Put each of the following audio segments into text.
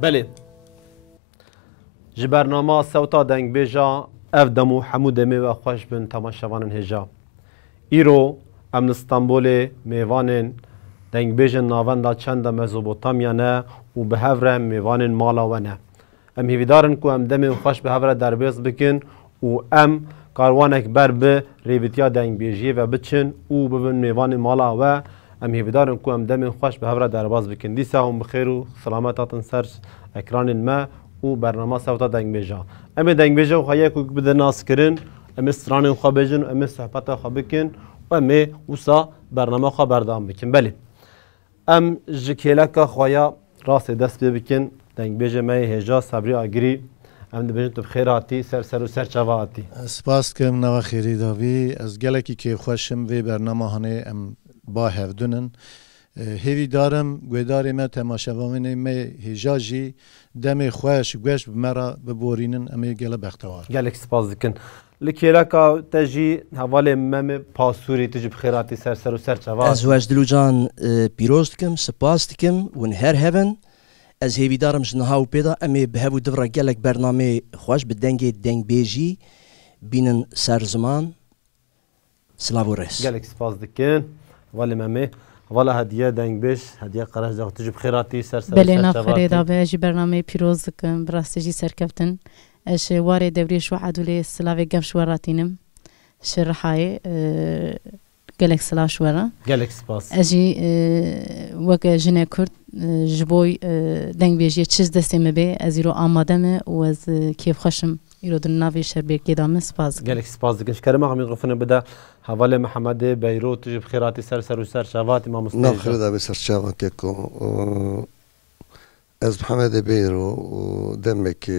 بله جبرنامه صوتا دنگ بیجا اف دمو حمو دمی و خوش بن تماشاوانن هجا ایرو امن استانبول میوانن دنگ بیجن ناوندا چند مزوبوتامیا نه و به هفره میوانن مالا و نه ام هیویدارن که ام دمی خوش به هفره دربیز بکن و ام کاروانک بر به ریویتیا دنگ بیجی و بچن و ببن میوان مالا و ام هیویدارن که ام دمی خوش به هفره درباز بکن دیسا هم بخیر و سلامتاتن سر اکران ما و برنامه صوتا دنگ بیجا ام دنگ بیجا و خواهی که بده ناس کرن ام استران خواه بیجن و ام صحبت خواه بکن و ام وسا برنامه خواه بردام بکن بله ام جکیلک خواهی راست دست بکن دنگ بیجا مای هجا صبری آگری ام دبیجن تو بخیر آتی سر و سر چوا آتی سپاس کم نوا خیری داوی از گلکی که خوشم وی برنامه هنه ام با هفدونن هیوی دارم گویداری ما تماشاوانه ما هجاجی دم خوش گوش مرا ببورینن امی گله بختوار گلک سپاس دکن لکیلکا تجی حواله مم پاسوری تجی بخیراتی سر و سر چوا از واج دلو جان پیروز دکم سپاس دکم ون هر هفن از هیوی دارم جنها و پیدا امی بهبو دورا گلک برنامه خوش بدنگ دنگ بیجی بینن سر زمان سلاو رس گلک سپاس دکن ولی ممی والا هدیه دنگ بیش هدیه قرار جاو تجی بخیراتی سر بله نافخری دابه جی برنامه پیروز دکم براستجی سرکفتن اش وارد دوريش وعدولي سلاوي قمش وراتينم شرحاي جالكس لاش ورا جالكس باس اجي وك جنا كرد جبوي دنگ بيجي تشز دستم بي ازيرو آمادم و از كيف خشم يرو دناوي شربي كده مسباز جالكس باس دكش كريم اغمي غفنا بدا حواله محمد بيروت تجيب خيراتي سر وسر شافات ما مستجد نعم خير بسر شافات يكو از محمد بيرو دمك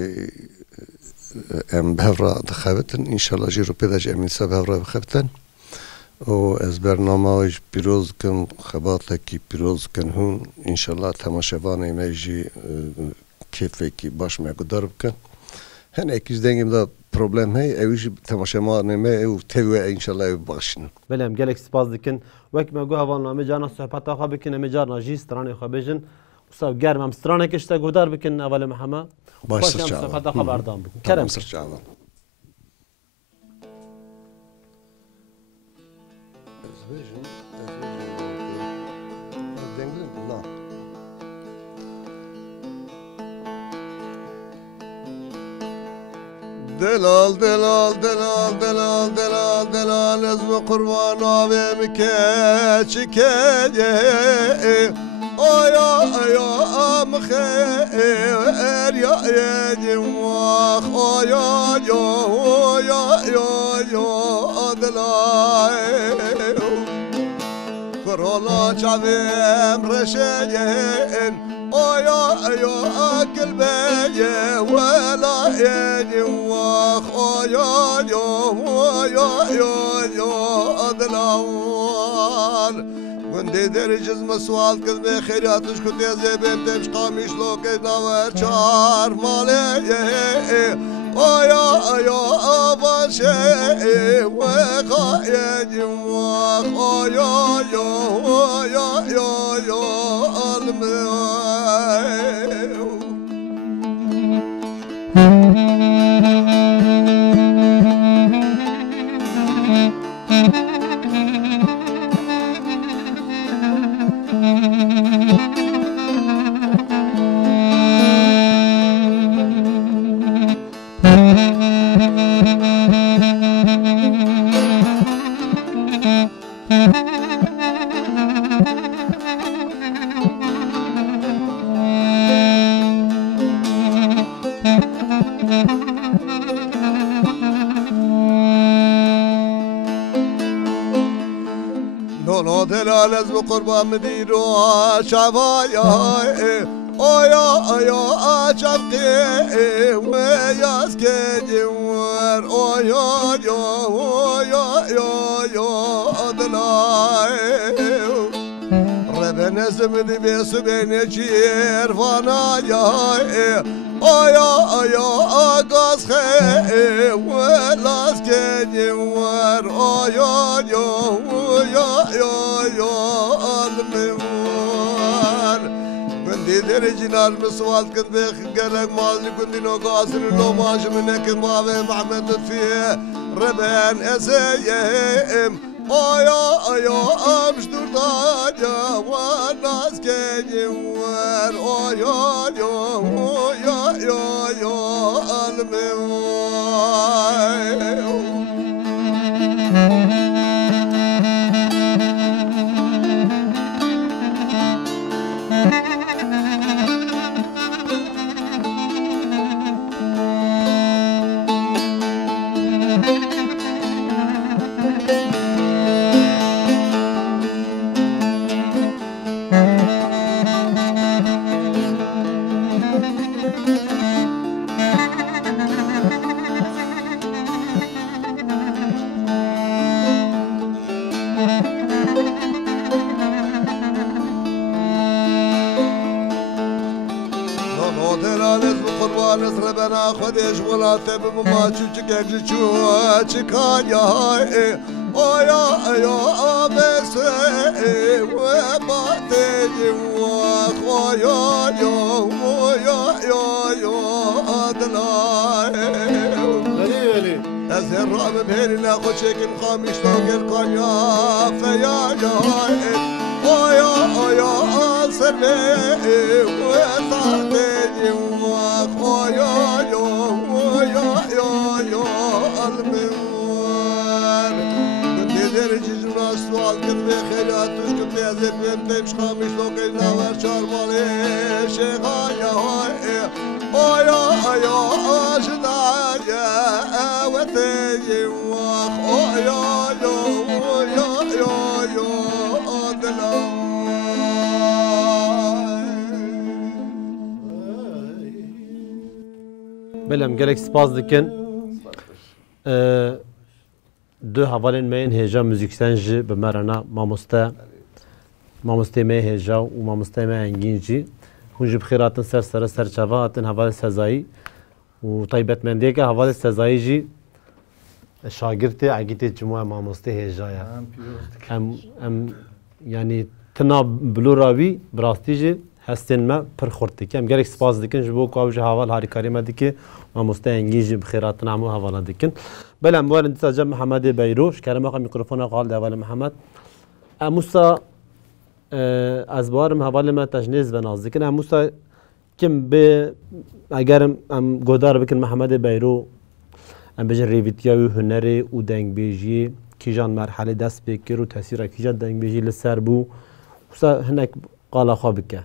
ام بهفرا دخابتن ان شاء الله جيرو بيداج امين سا بهفرا بخابتن و از برنامه پیروز کن خبات کی پیروز کن هون ان شاء الله تماشاوانه میجی کیفی کی باش مقدار بکن هن اکیز دنگم دا پروبلم هی اویش تماشاوانه می او توی ان شاء الله باشین بلهم گلک سپاس دکن وقت ما گو هوان نامه جانا صحبت آخا بکن امی جار ناجی سترانی خواه بیجن وصاب گرم هم سترانه کشتا گودار بکن اول محمد باش سرچاوان صحبت آخا بردام بکن کرم سرچاوان دلال دلال دلال دلال دلال دلال از قربان آبیم که چکه آیا آیا مخیر یا جواخ آیا یا دلال کرونا چاویم رشین آیا قلبی ولا جواخ آیا دلال وندي درجز مسوال كذب خيراتش كنت زبيب تمش قاميش لو كيدا ورشار مالي آیا باشه وقايا جواخ آیا yo نونو دلال از بقربان مدیرو شفایا آیا آیا شفقی و یاز که جوار آیا یا دلال رب نسم دی بیس بین چیر فانا یا آیا آگاز خی و لاز که جوار آیا یا الموار گندی درجنال مسوال کد بخ گلک مازی گندی نو قاسر لو ماش منك ما محمد فيه ربان اسيم آیا امش درداجا و ناز که جوار آیا الموار ربنا خدش ولا تب ما تشك اجلشوا تشكايا يا بس وما تجي وخايا يا دلال أزهر راب بهني ناخد شكل خامش فوق القنيا فيا يا سلي وطاقتي وخايا يا الموار قدي درجي جمراس سوال كتب خيلات توش كتب يزيد بيمتي مش خامش فوق النوار شار مالي شيخايا يا جدايا وتي وخايا يا دلال بلم gelek spas dikin دو havalên me yên hêja müzîksen jî bi me re ne mamostê me hêja û mamostê me engîn jî hûn jî bi xêr hatin ser sere serçava hatin hevalê sezayî û taybetmendiyeke hevalê sezayî jî şagirtê egîtê çimûya mamostê hêja ye em yanî tina bilora wî bi rastî jî hestên me pir xurt dike em gelek spas dikin ji bo ku ew ji heval harîkarî me dike mamostê engîn jî bi xêr hatin hemû hevala dikin بلام وارد تاجم محمد بيروش كلام أخي ميكروفون قال ده ولا محمد موسى أزبارم حواله ما تجنيز بناز لكن موسى كم ب أجرم أم قدار بكن محمد بيرو أم بجن ريفيتيا وهنري ودنگ بيجي كيجان مرحلة دست بكر وتأثير كيجان دنگ بيجي للسربو موسى هناك قال خابك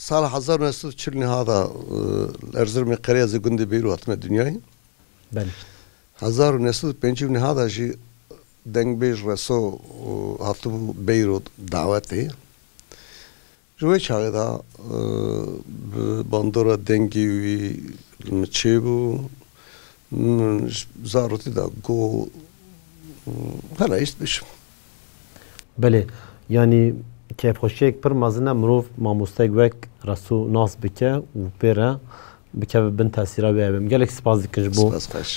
سال 1940 هذا الأرزرمي قرية زي قندي بيرو أتمنى الدنيا بله 1950 هذا جي دنگ بيج رسو هاتو بيرو دعوتي جوي هذا باندورا دنگي وي المتشيبو زاروتي دا جو هلا يستبش بله يعني كيف خوشيك بر مازنا مروف ماموستاق وك رسو ناس بكه و بره بكه بنت تاثيرا بيهم قالك سپاس دكنج بو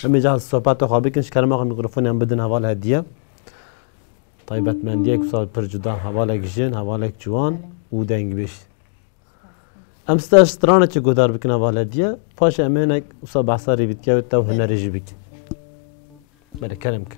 امي جهاز صحبت خو بكنج كلام اخ ميكروفون ام بدن حوال هديه تایبەتمەندیەک وسا پر جودا هەواڵێک ژن هەواڵێک جوان û dengbeş. Em sta strana çi godar bikin hevalediye paş emenek wisa behsa rêvîtgeya te û hunerê jî bikin. Bere kerem ke.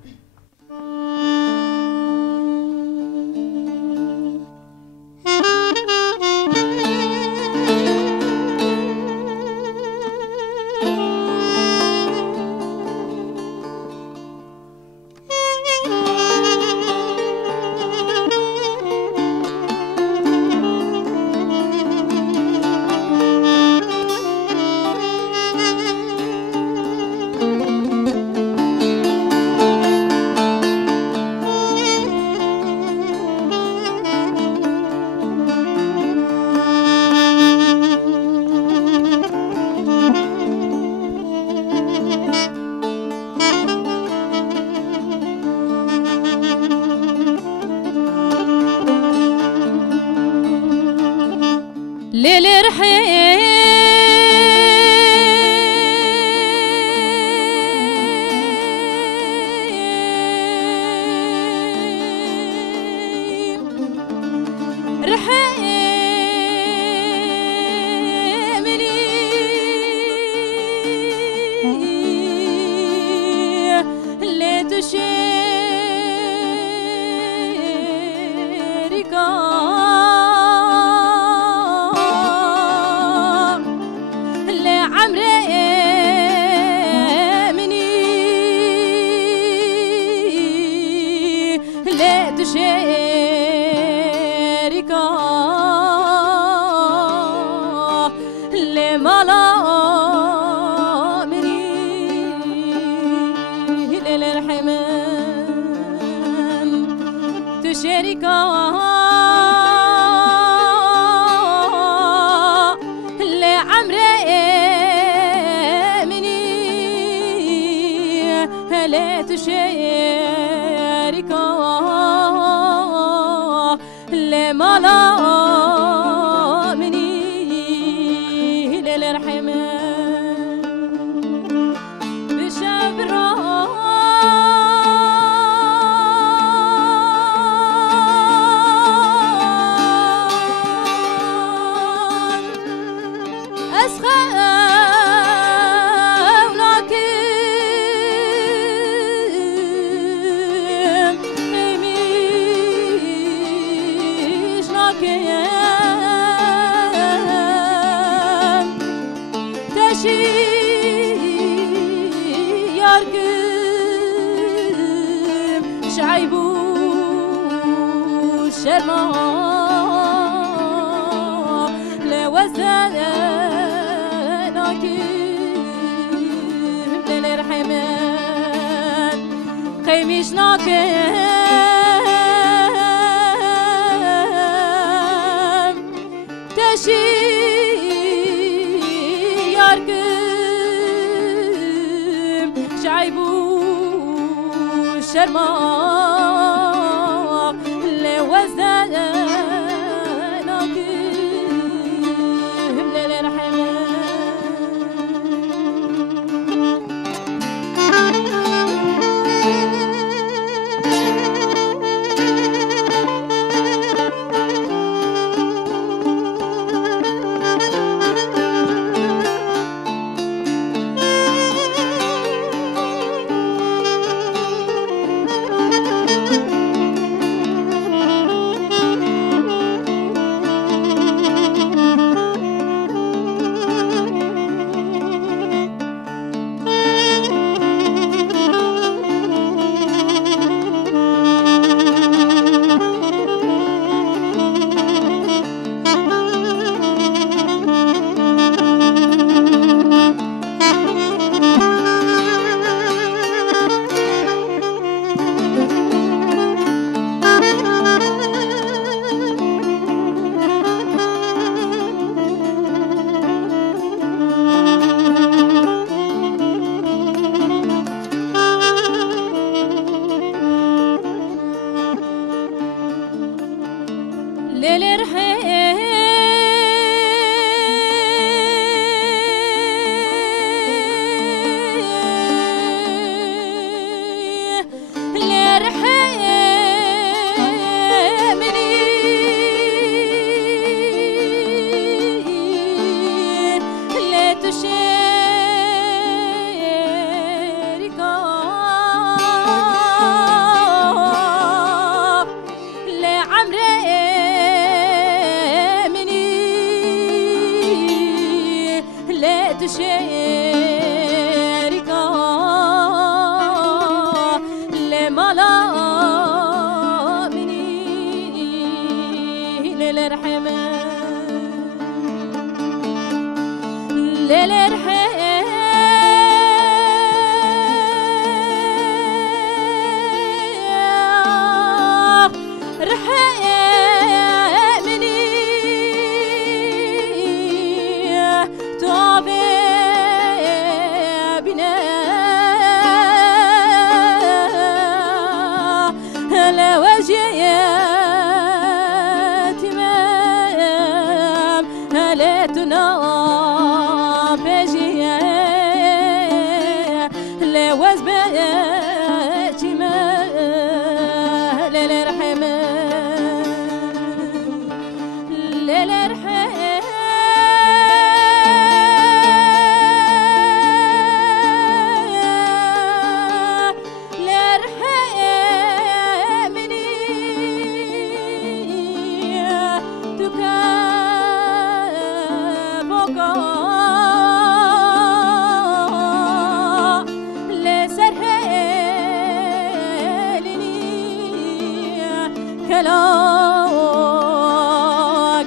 کلا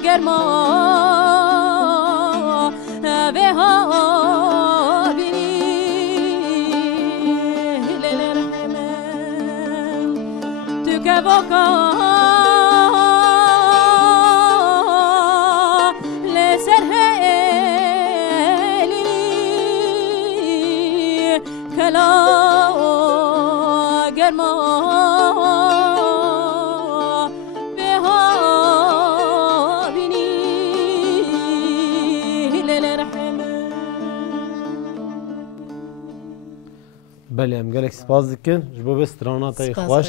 گرما به ها بینی لیل رحمن تو که وکا لسر هلی کلا گرما بله ام گلک سپاس دکن جبو به استرانا تای خوش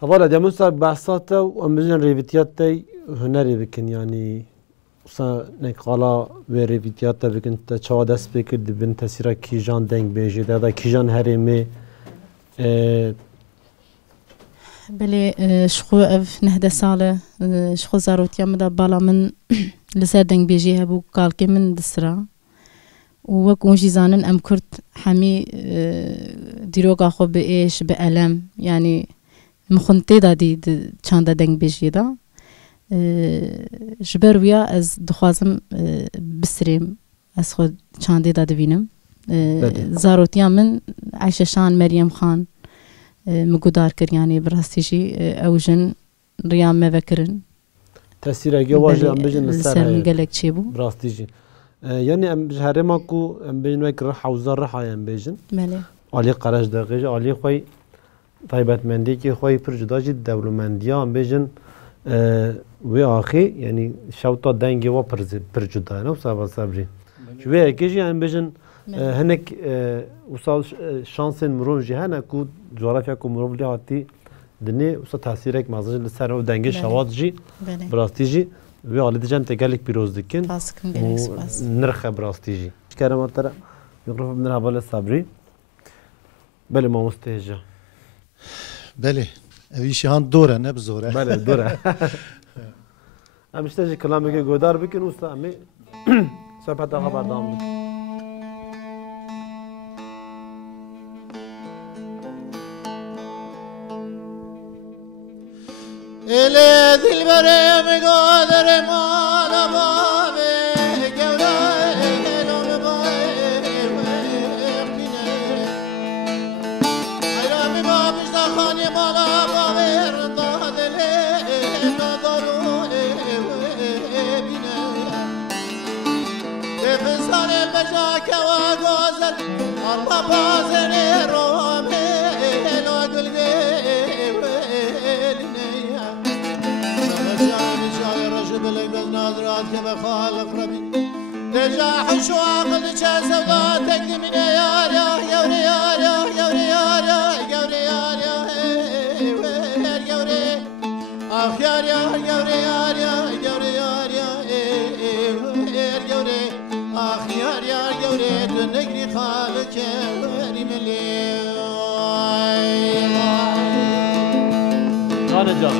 حوالا دیمون سر بحثات و ام بجن ریویتیات تای هنری بکن یعنی مثلا نکالا و ریویتیات تا بکن تا چوا دست بکر دبن تاثیر کیجان دنگ بیجی دا کیجان هریمه بله شخو اف نهده ساله شخو زاروتیا مدا بالا من لسر دنگ بیجی هبو کالکی من دسرا و وەکو زانن ئەم کورد هەمی دیرۆگا خۆ بە ئێش بە ئەلەم ینی مخون تێدا دی چاندە دەنگ بێژیدا ji ber wîya ez dixwazim bisirêm ez xwe çandêda dibînim zarotiya min Eşeşan Meryem Xan min gudar kir yanî bi rastî jî ew jin riya me vekirin tesîreke wa jî em bijin li ser min gelek çêbû bi rastî jî yani em ji herêma ku em bêjin wek riha û zar riha em bêjin alî qereş deqê jî alî xwe taybetmendiyekê xwe pir cuda jî dewlemendiya em bêjin wê axî yani şewta dengê wa pir cuda ne wisa sabrî ji wê yekê jî em bêjin hinek wisa şansên mirov jî hene ku coğrafya ku mirov lê hatî dinê wisa tesîrek mezin li ser ew dengê şewat jî bi rastî jî wê alî dicem te gelek pîroz dikin nirxe bi rastî jî kerema te re mikrofon min hevala sabrî belê mamoste hêja belê ev îşihan dor e ne bi zor e belê dor e em işte jî kilamekê godar bikin wisa em ê sohbeta xwe berdam bikin ele dilbere mi godere mala babe gevra elom bae pine ayra mi babiş da khani mala babe rda dele nadaru bine tefsane beja keva gozel arba bazere rome elo gülge ناظرات كما خالق ربي نجاح شو عقد شاسودا تقدم يا يا يوري يا يا يوري يا يا يوري يا يا يوري اخ يا يا يوري يا يا يوري يا يا يوري اخ يا يا يوري نجري خالق وري ملي انا جان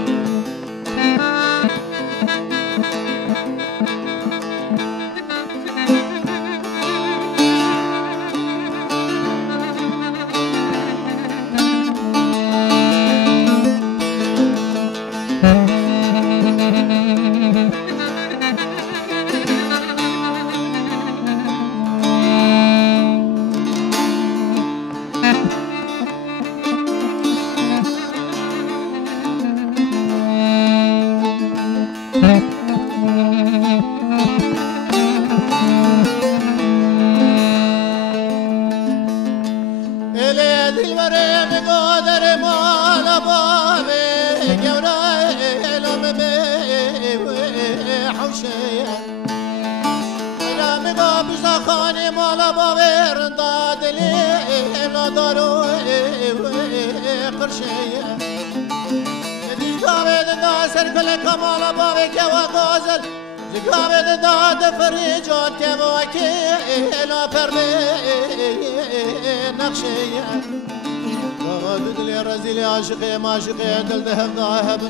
عاشقي دل ذهب ذاهب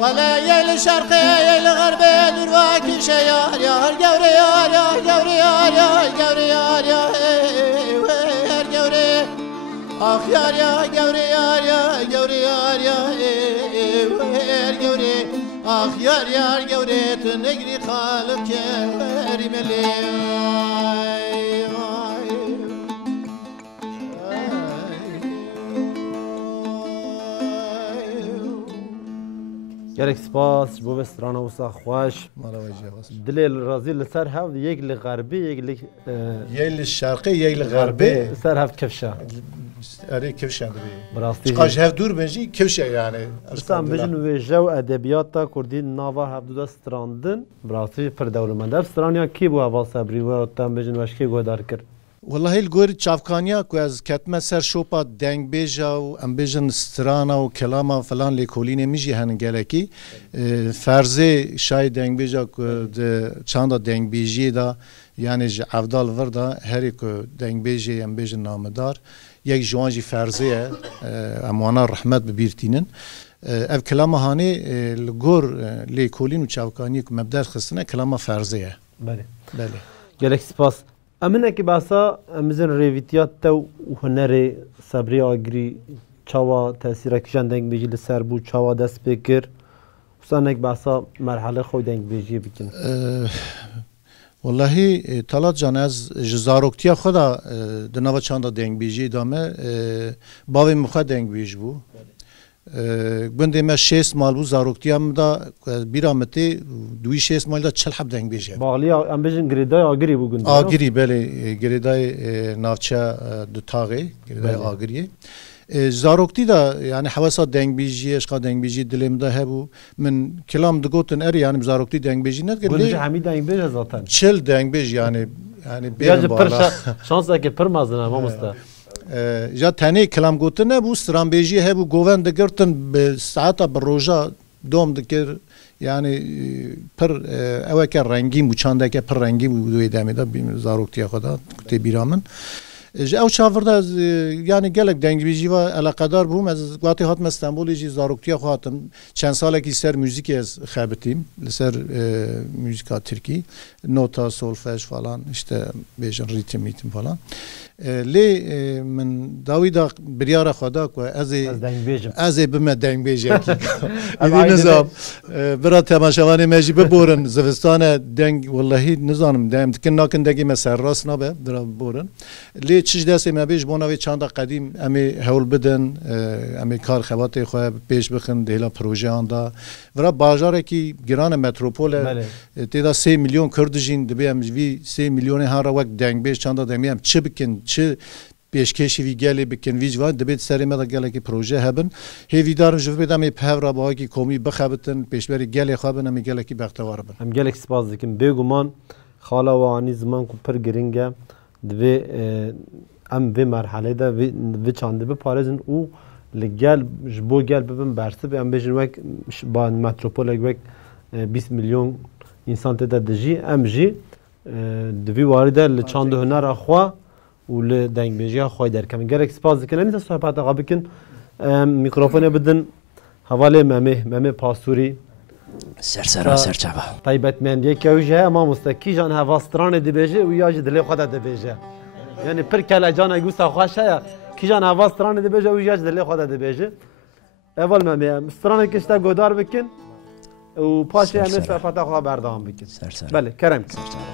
ولا يا الشرقي يا الغربي دروك شيار يا الجوري يا يا الجوري يا يا الجوري يا يا الجوري اخ يا يا الجوري يا يا الجوري يا يا آخ یار یار گوریت نگری خالب که بری ملی گرک سپاس بو بسترانا وسا خوش دلیل رازی لسر هفت یک لغربی یک لشرقی یک لغربی سر هفت کفشه آره کفشه دبی براستی چقاش هفت دور بنجی کفشه یعنی بسام بجن و جو ادبیات تا کردی ناوا هفت دو استراندن براستی پر دولمنده استرانیا کی بو هوا صبری و تام بجن وش کی گودار کرد والله الگوری چافکانیا که از کتمه سر شوپا دنگ بیجا و ام بیجن سترانا و کلاما فلان لیکولینه میجی هنگله کی فرضه شای دنگ بیجا که چند دنگ بیجی دا یعنی افضل وردا هری که دنگ بیجی ام بیجن نامدار یک جوانجی فرضه اموانا رحمت ببیرتینن اف کلام هانی الگور لیکولین و چافکانی که مبدأ خستنه کلام فرضه بله بله گلک سپاس امنه که باسا امزن ریویتیات تو و هنر صبری آگری چاوا تأثیر کشان دنگ بیجی لسر بو چاوا دست بکر وسانک باسا مرحله خود دنگ بیجی بکن والله طلعت جان از جزاروکتیا خدا دنوا چند دنگ بیجی دامه باوی مخا دنگ بیج بو گنده ما 6 مال بو زاروکتیام دا بیرامتی دوی 6 مال دا 40 حب دنگ بیجه باقلی ام بجن گریدای آگری بو گنده آگری بله گریدای ناوچه دو تاغی گریدای آگریه زاروکتی دا یعنی حواسا دنگ بیجی اشقا دنگ بیجی دلم دا هبو من کلام دگوتن اری یعنی زاروکتی دنگ بیجی ند گنده همی دنگ بیجه زاتن 40 دنگ بیج یعنی بیرم بالا شانس اگه پر مازنه ما مستا یا تنی کلام گوتنه بو استراتژی هبو گووند گرتن به ساعتا بروجا دوم دکر یعنی پر اوکر رنگی مو چانده که پر رنگی بو دوی دمیدا زاروکتی خدا کتی بیرامن او شاورده یعنی گلک دنگ بیجی و علاقدار بوم از وقتی هاتم استانبول جی زاروکتی خاطم چند ساله کی سر موزیک از خابتیم لسر موزیکا ترکی نوتا سولفج falan işte بیشتر ریتم میتیم falan لی من داویدا بریاره خدا کو از بم دنگ بیجی کی این نظام برا تماشاوانی مجی ببورن زوستان دنگ والله نظام دایم که ناکندگی مثلا راست نبه برا بورن لی چیز دسته ما بیش بوناوی چند قدیم امی هول بدن امی کار خواته خواه پیش بخن دیلا پروژه آندا ورا بازاره کی گران متروپول تیدا 3 میلیون کردجین دبیم وی 3 میلیون ها را وقت دنگ بیش چند دمیم چه بکن چه پیشکشی وی گلی بکن ویج وان دبیت سری مدا گلی کی پروژه هبن هیوی دارم جو بدم ای پهورا با کی کومی بخابتن پیشبری گلی خوابن امی گلی کی بختوار بن هم گلی سپاس دکم بگومان خاله و انی زمان کو پر گرینگه دوی ام وی مرحله ده وی چانده به پارزن او لگل جبو گل ببن برسه به ام بجن وک با متروپول وک 20 میلیون انسان تدا دجی ام جی دوی وارده لچانده هنر اخوا و لدنگ بیجی خواه در کم گرک سپاس دکن امیتا صحبت آقا بکن میکروفون بدن حواله ممه پاسوری سر چابا طیبت من یکی اوجه اما مستکی جان هواستران دی بیجه و یاج دلی خدا دی بیجه یعنی پر کلا جان اگوسا خوش هیا کی جان هواستران دی بیجه و یاج دلی خدا دی بیجه اول ممه استران کشتا گودار بکن و پاشه همه صحبت آقا بردام بکن بله کرم سر چابا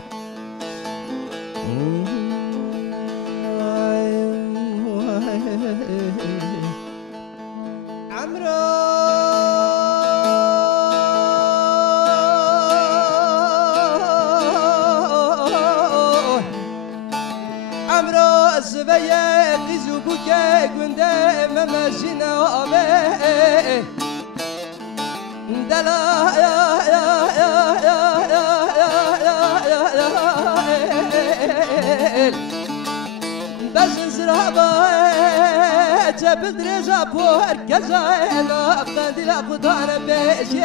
بدرجة بور كزايلا قنديلا خدانا بيشي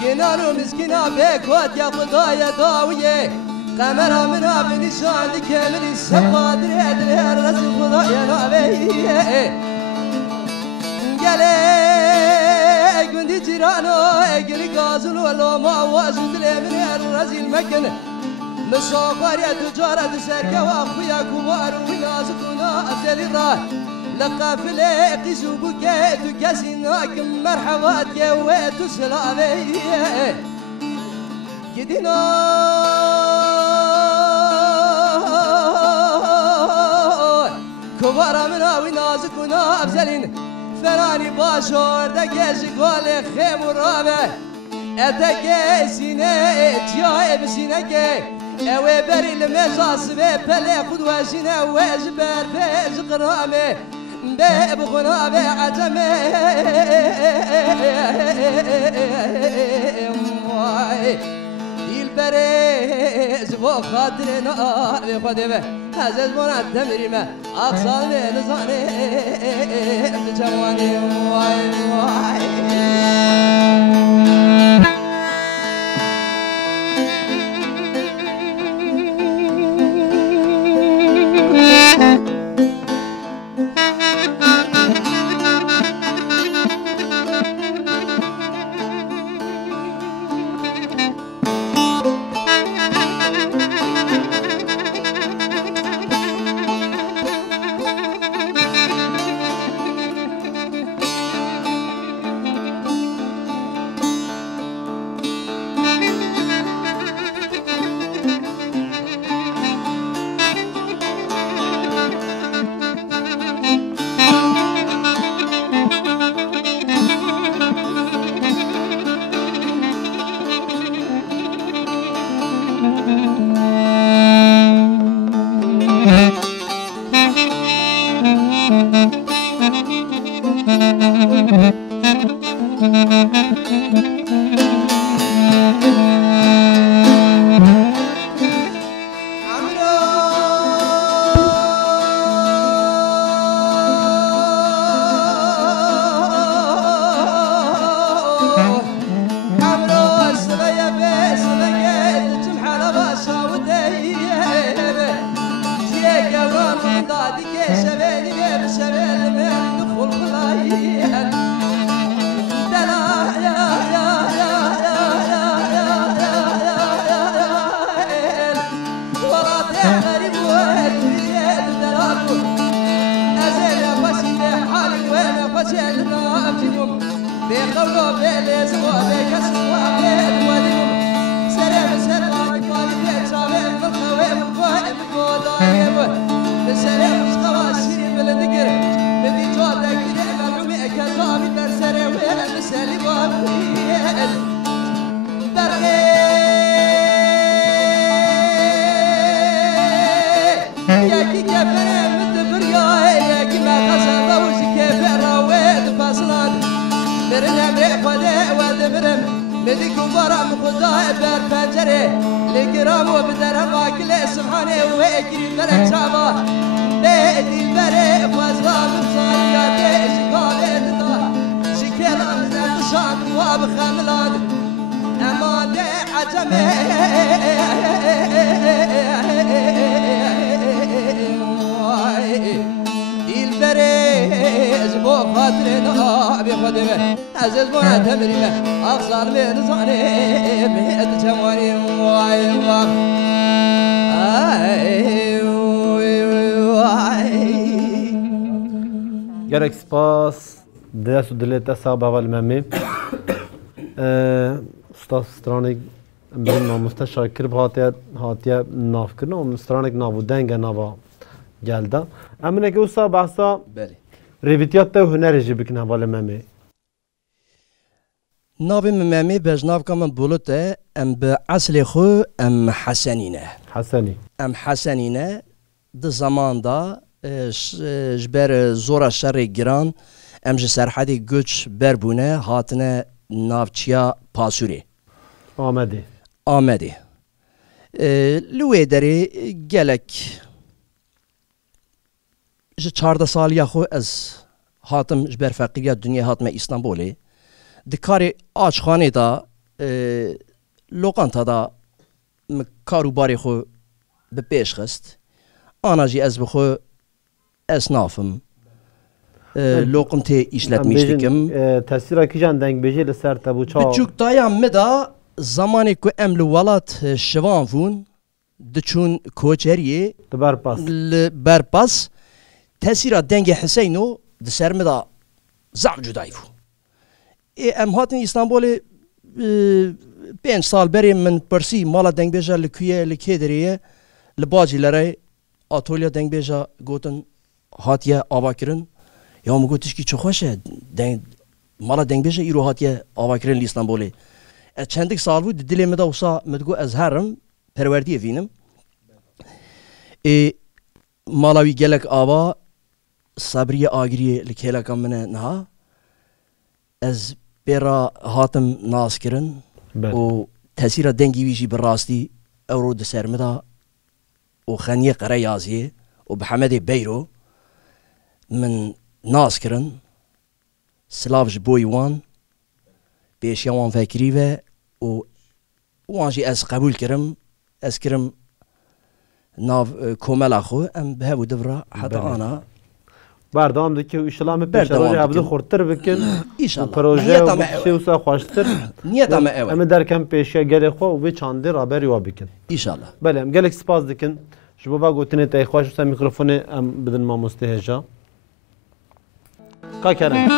كنارو مسكينا بيكوت يا خدايا داوية قمرها منها بنشان لكامل السقادر ادري الرسل خدايا نابيه قالي قندي جيرانو قلي قازل ولا ما وازد لي من الرسل مكن مسافر يا تجارة سركة واخويا كبار وناس كنا أزلي راه لقافلة قيسو بوكيت وكاسيناك مرحبات يا ويت سلامي يدينا كبار منا ونازك ونابزلين فراني باشور دكيش قولي خيم ورابه اتكي سيني تياي بسينكي اوي بري المجاس ببلي قدوة سيني وجبر بيز قرامي بيب غنابي عجمي البريز بو خاطرنا بخدي به هزاز بنا تمريمه اقصال لزاني بجواني واي واي عزيز بنا تمريمه أغصار من صاني مهد جمالي واي gerek spas dest û dilê te sab heval memê usta stranek birin mamoste Şakir hatiye navkirin û stranek nav û denge nava gelda em minekî wisa behsa rêvîtiya te û hunerê jî bikin hevalê memê. Navê min memê bejnavka min Bulut e em bi eslê xwe em Hesenî ne. Hesenî. Em Hesenî ne di zaman da ji ber zora şerê giran em ji serhedê göç berbûne hatine navçiya Pasurê. Amedê. Li wê derê gelek ji 14 saliya xwe ez hatim ji ber feqîriya dunyayê hatime İstanbulê. Di karê açxanê da lokanta da kar û barê xwe bi pêş xist. Ana jî ez bi xwe esnafim. Loqim tê îşletmîş dikim. Tesîra kîjan dengbêjê li ser te bû çawa? Biçûkdaya me da zamanê ku em li welat şivan bûn diçûn koçeriyê li berpas. Li berpas تأثير دنگ حسينو دسر مدا زعم جدايفو ام هاتن اسطنبول 5 سال بري من برسي مالا دنگ بيجا لكويه لكيدريه لباجي لري اتوليا دنگ بيجا گوتن هاتيه آواكرن يا مو گوتش کی چه خوشه دنگ مالا دنگ بيجا يرو هاتيه آواكرن لاسطنبول چندك سال بود دلي مدا وصا متگو ازهرم پروردی وینم مالاوی گلک آوا صبری آگری لکهلا کم منه نه از برا هاتم ناس کرن و تأثیر دنگی ویجی براستی اورو دسر مدا و خانیه قریازیه و بحمد بیرو من ناس کرن سلاوش بوی وان بیش یوان فکری و وانجی از قبول کرم از کرم ناف کومل اخو ام بهبو دبرا حتى انا بردام دکی و ایشالا می پیش روی عبدو خورتر بکن ایشالا پروژه و شیوسا خوشتر نیت ام اول ام در کم پیشیا گله خو و به چاندی رابری و بکن ایشالا بله ام گلک سپاس دکن شبو با گوتنه تای خوش و میکروفون ام بدن ما مستهجا کا کرن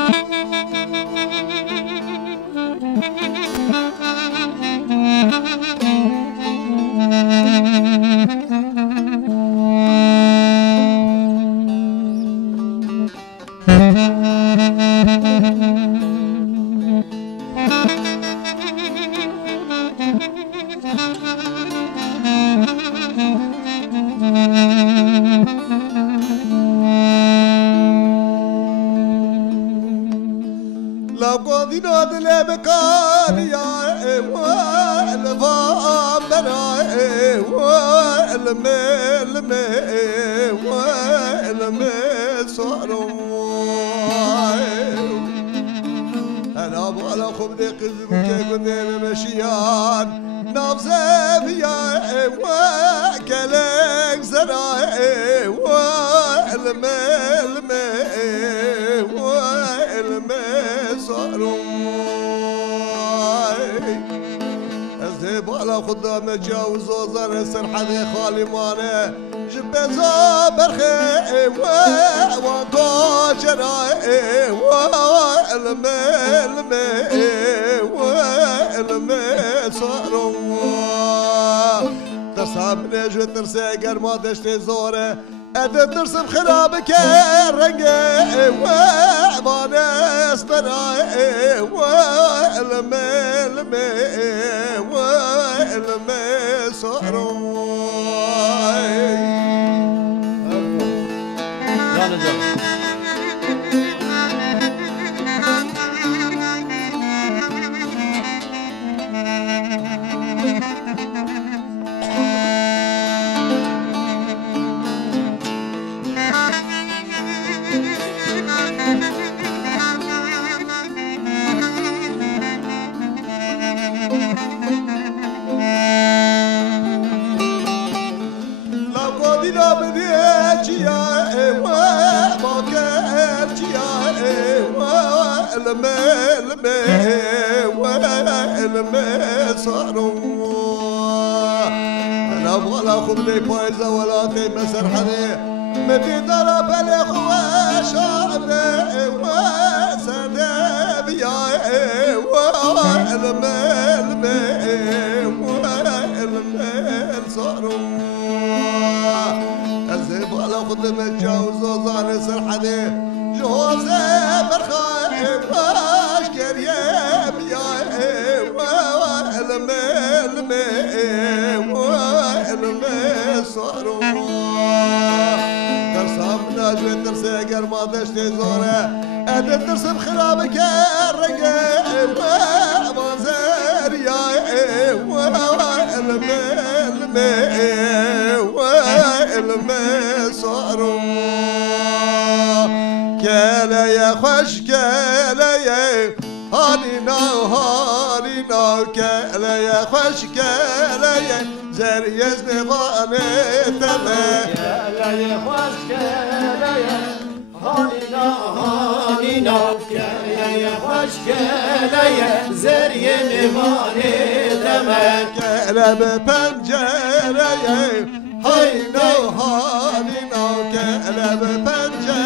متجاوز وزر سر حدا خالي مانه جبزا برخي وانكو شراي والمي صاروا تصحب نجو ترسي قرما دشتي زوره ادى ترسم خرابك رنقي ومانس براي والمي صاروا انا ابغى اخذ لي بايزه ولا مسر حدي متي ضرب الاخوه شعبي وسلام يا المال صاروا الزيب على خذ متجاوز وزار سر حدي جوزه برخاي اشكر يا المال صاروا ترسم ناجي ترسي قرما دشتي زوره ادى ترسم خرابك الرقي ومنزر يا المال صاروا كلا يا خوش كلا يا هارينا كلا يا خوش كلا يا زر يزني ضاني تما كلا يا خوش كلا يا هارينا كلا يا خوش كلا يا زر يزني ضاني تما كلا ببنجرة يا هارينا كلا ببنجرة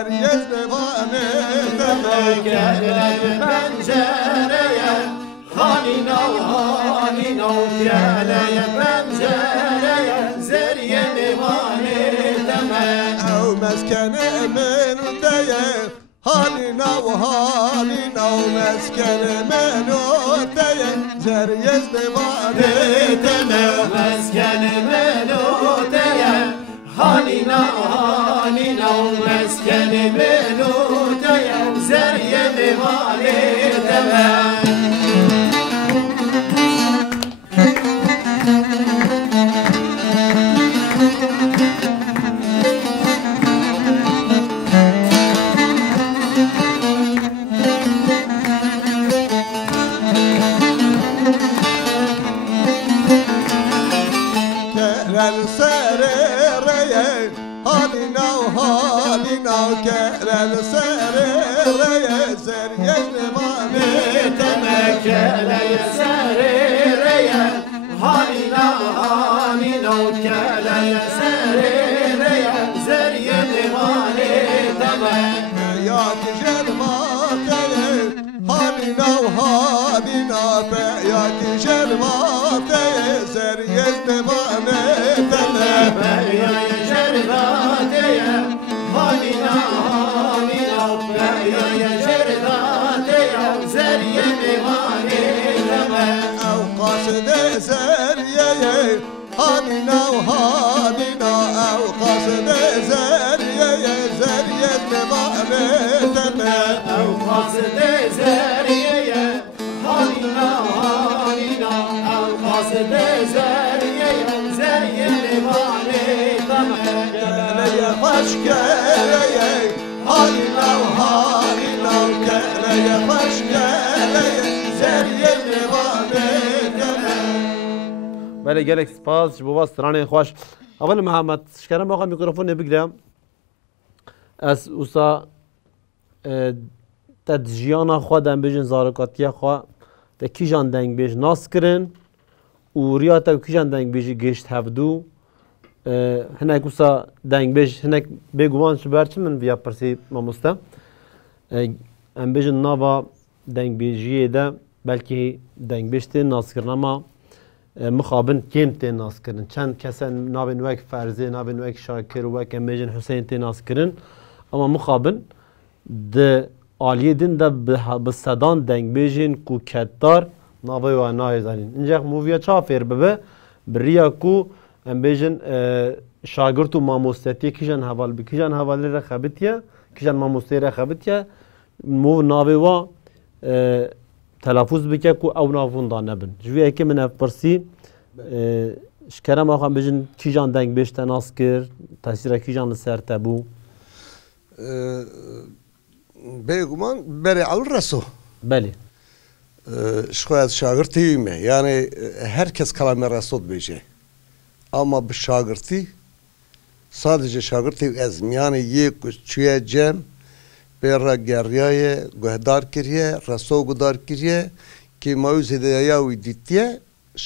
زریز نوانه دمه گله پنجره هانی نو گله پنجره زریه نوانه دمه او مسکن منو دیه هانی نو مسکن منو دیه زریز نوانه دمه مسکن منو دیه هانی نو مسکن منو دیه زریه نوانه دمه كرل سرير زريج نواني دمك لي سرير هاني نو كلي سرير زري نواني دمك يا تجل ما تلي هاني نو يا تجل ما تلي زريج نواني دمك يا تجل ما تلي هاني نو يا جردات يا زري نواني دمك او قاصد زريي هاني نو او قاصد زريي زري نواني دمك او قاصد زريي هاني نو او قاصد زريي زري نواني دمك يا خشكلي هاني نو كلي خشكلي زري نواني بله گلک سپاس جو باز ترانه خوش اول محمد شکرم آقا میکروفون بگیرم از اوسا تدجیانا خود دم بیشن زارکاتی خوا تا کیجان دنگ بیش ناس کرن و ریا تا کیجان دنگ بیشی گشت هفدو هنک اوسا دنگ بیش هنک بگوان شبرچ من بیا پرسی ماموستا ام بیشن نوا دنگ بیشیه ده بلکه دنگ بیشته ناس کرن اما مخابن کم تی ناس کرن چند کسان نابن وک فرزه نابن وک شاکر وک امیجن حسین تی ناس کرن اما مخابن ده عالیه دین ده به صدان دنگ بیجین کو کتدار ناوی و نای زنین اینجا موویا چا فیر ببه بریا کو امیجن شاگرد و ماموستتی کیجان حوال بی کیجان حوالی را خبتیه کیجان ماموستی را خبتیه مو ناوی و تلفظ بکه کو او نافون دا نبن جویه که من افپرسی شکرم آقا بجن کیجان دنگ بیشتن ناس کر تاثیر کیجان لسر تبو بگمان بری على الرسو بله شخص شاگرتی می yani herkes kalame rasot bece ama bu şagirti sadece şagirti ezm yani yek çüye cem بر گریه گهدار کریه رسو گدار کریه که موضوع دیا و دیتیه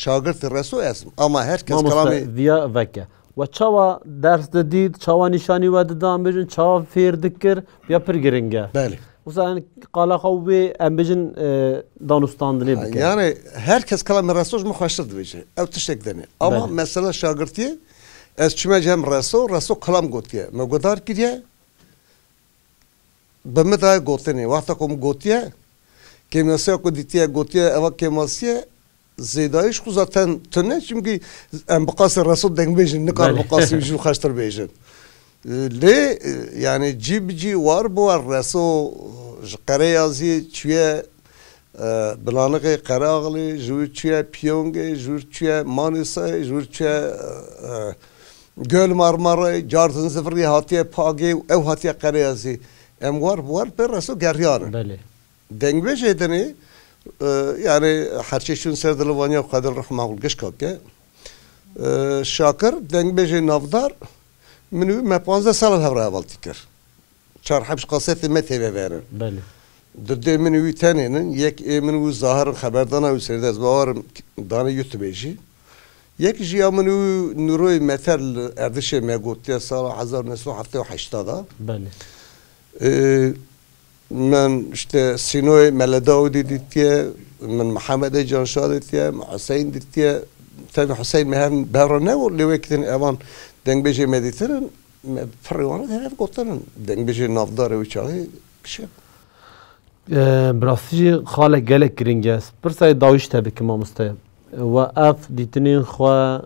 شاگرد رسو اسم اما هر کس کلامی ویا وکه و چاوا درس دید چاوا نشانی و دادم بجن چاوا فیر دکر بیا پر گرینگه بله مثلا قالا خوی ام بجن دانستاندنی بکه yani herkes kalaمی رسوش مخاشرد بیشه او تشک دنی ama mesela şagirtiye ez çümecem رسو kalam gotiye مگدار کریه بمدای گوتنی وقتا کم گوتیه که مثلا کو دیتیه گوتیه اوا که ماسیه زیدایش خو zaten تنه çünkü بقاس رسول دنگ بیشن نکار بقاس وجو خشتر بیشن لی yani جی وار بو رسول قره ازی چیه بلانقه قره اغلی جور چیه پیونگه جور چیه مانیسه جور چیه گل مرمره جارتن سفری هاتیه پاگی او هاتیه قره ازی ام var per raso geryanı. بله Dengbe şeydeni yani her şey şun serdeli vanya kader rahmahul geşkake. Şakir dengbe şey navdar منو ما 15 سال هفرا بالتكر. شار حبش قصة ما تبي verin. بله. ضد منو تانين يك منو ظاهر خبردانا وسرد از باور دانه يوتيوبيجي. يك جيا منو نروي مثل اردش ما قلت يا سال 1980 بله. من işte Sinoy Meledaudi dittiye من محمد جانشاه dittiye Hüseyin dittiye tabi Hüseyin mehem bevra ne o levekitin evan dengbeci mediterin فريوانات هنا في قطرن دنبجي نافدار ويشاهي كشف براسي خالق جالك كرينجاس برساي داويش تبك ما مستيب وأف ديتنين خوا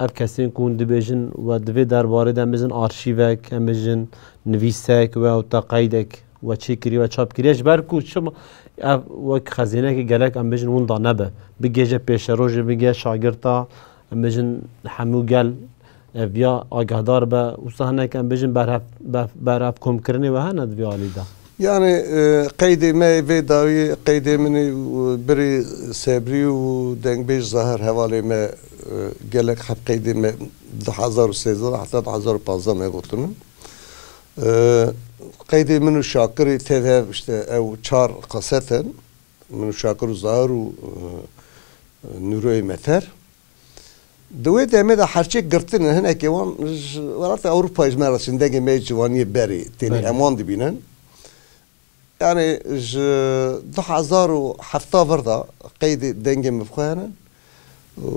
أف كسين كون دبيجن ودفي درباري دمجن أرشيفك أمجن نفيسك وتقايدك وتشيكري وتشاب كريش بركو شو أف وك خزينة جالك أمجن وندا نبه بيجي بيش روج بيجي شاگرتا أمجن حمو جال ویا آگهدار به وصحنه کن بجن برف کم کرنی و هند ویالی ده. یعنی قید ما وی داوی قید منی بری سبری و دنگ بیش ظاهر حوالی ما گلک حب قید ما 2013 حتی 2015 ما گفتم. قید منو شاکری تفه işte او 4 قصتن منو شاکر ظاهر و نوروی متر. دوی دمه دا هرچی گرتن هنه که وان ورات اروپا اجمالا زندگی می جوانی بری تینی امان دبینن یعنی 2007 وردا قید دنگ مفخانن و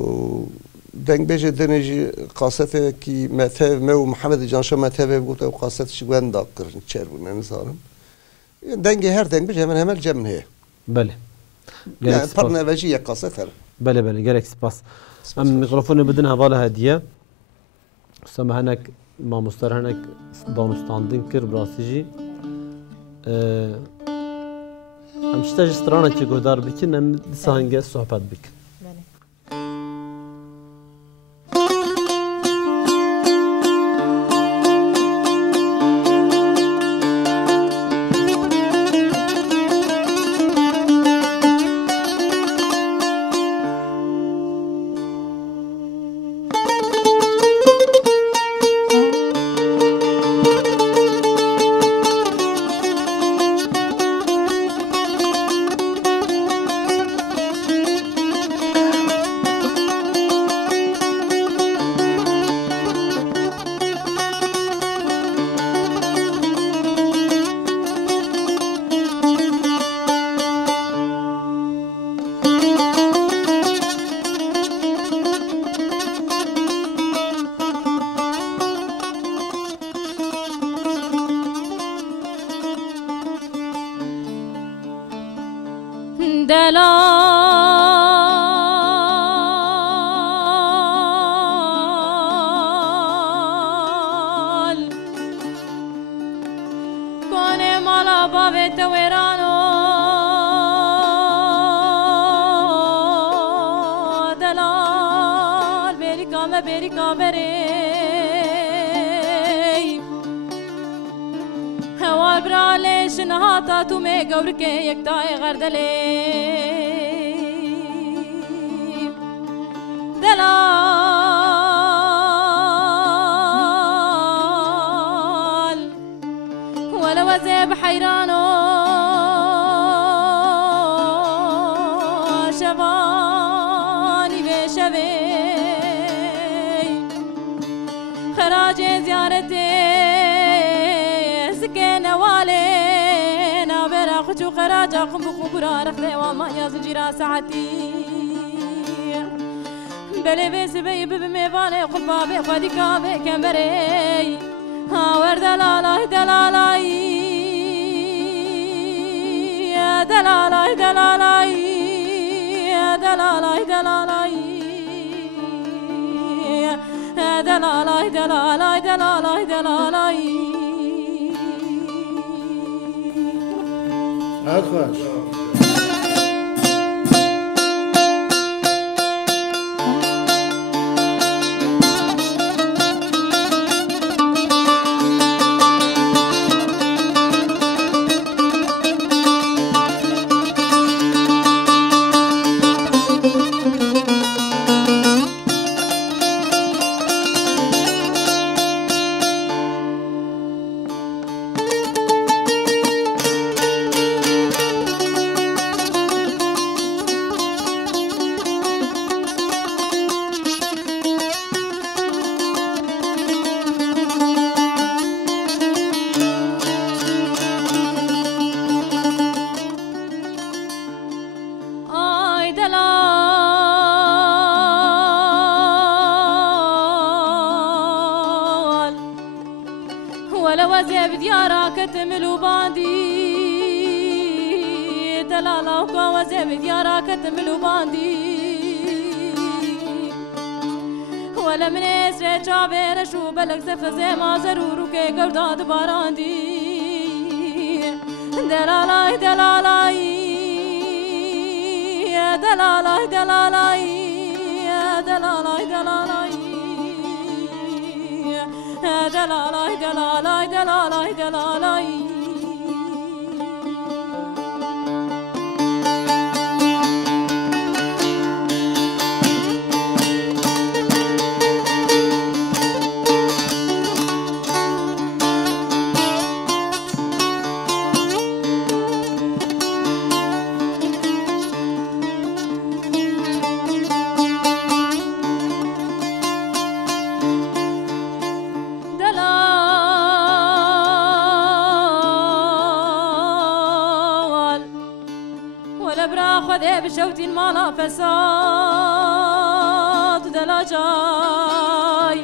دنگ بیش دنیجی قصته کی متى مو محمد جانشاه متى بقول او قصته شو وين داكر نشربون نصارم دنگ هر دنگ بیش همل جمن هي بله يعني برنامجيه قصته بله جالك سباس ام میکروفون بدن حواله هدیه سما هنک ما مستر هنک دانستاندن کر براسیجی ام شتاج استرانه که گودار بکن ام سانگه صحبت بکن وزب ديارا كتملو باندي دلالا وزب ديارا كتملو باندي ولا من اسر جابر شو بلك زفزه ما ضرورو كي قرداد باراندي دلالاي دلالاي دلالاي دلالاي دلالاي دلالاي دلالاي دلالاي دلالاي دلالاي بشوتي المالا فساد دلاجاي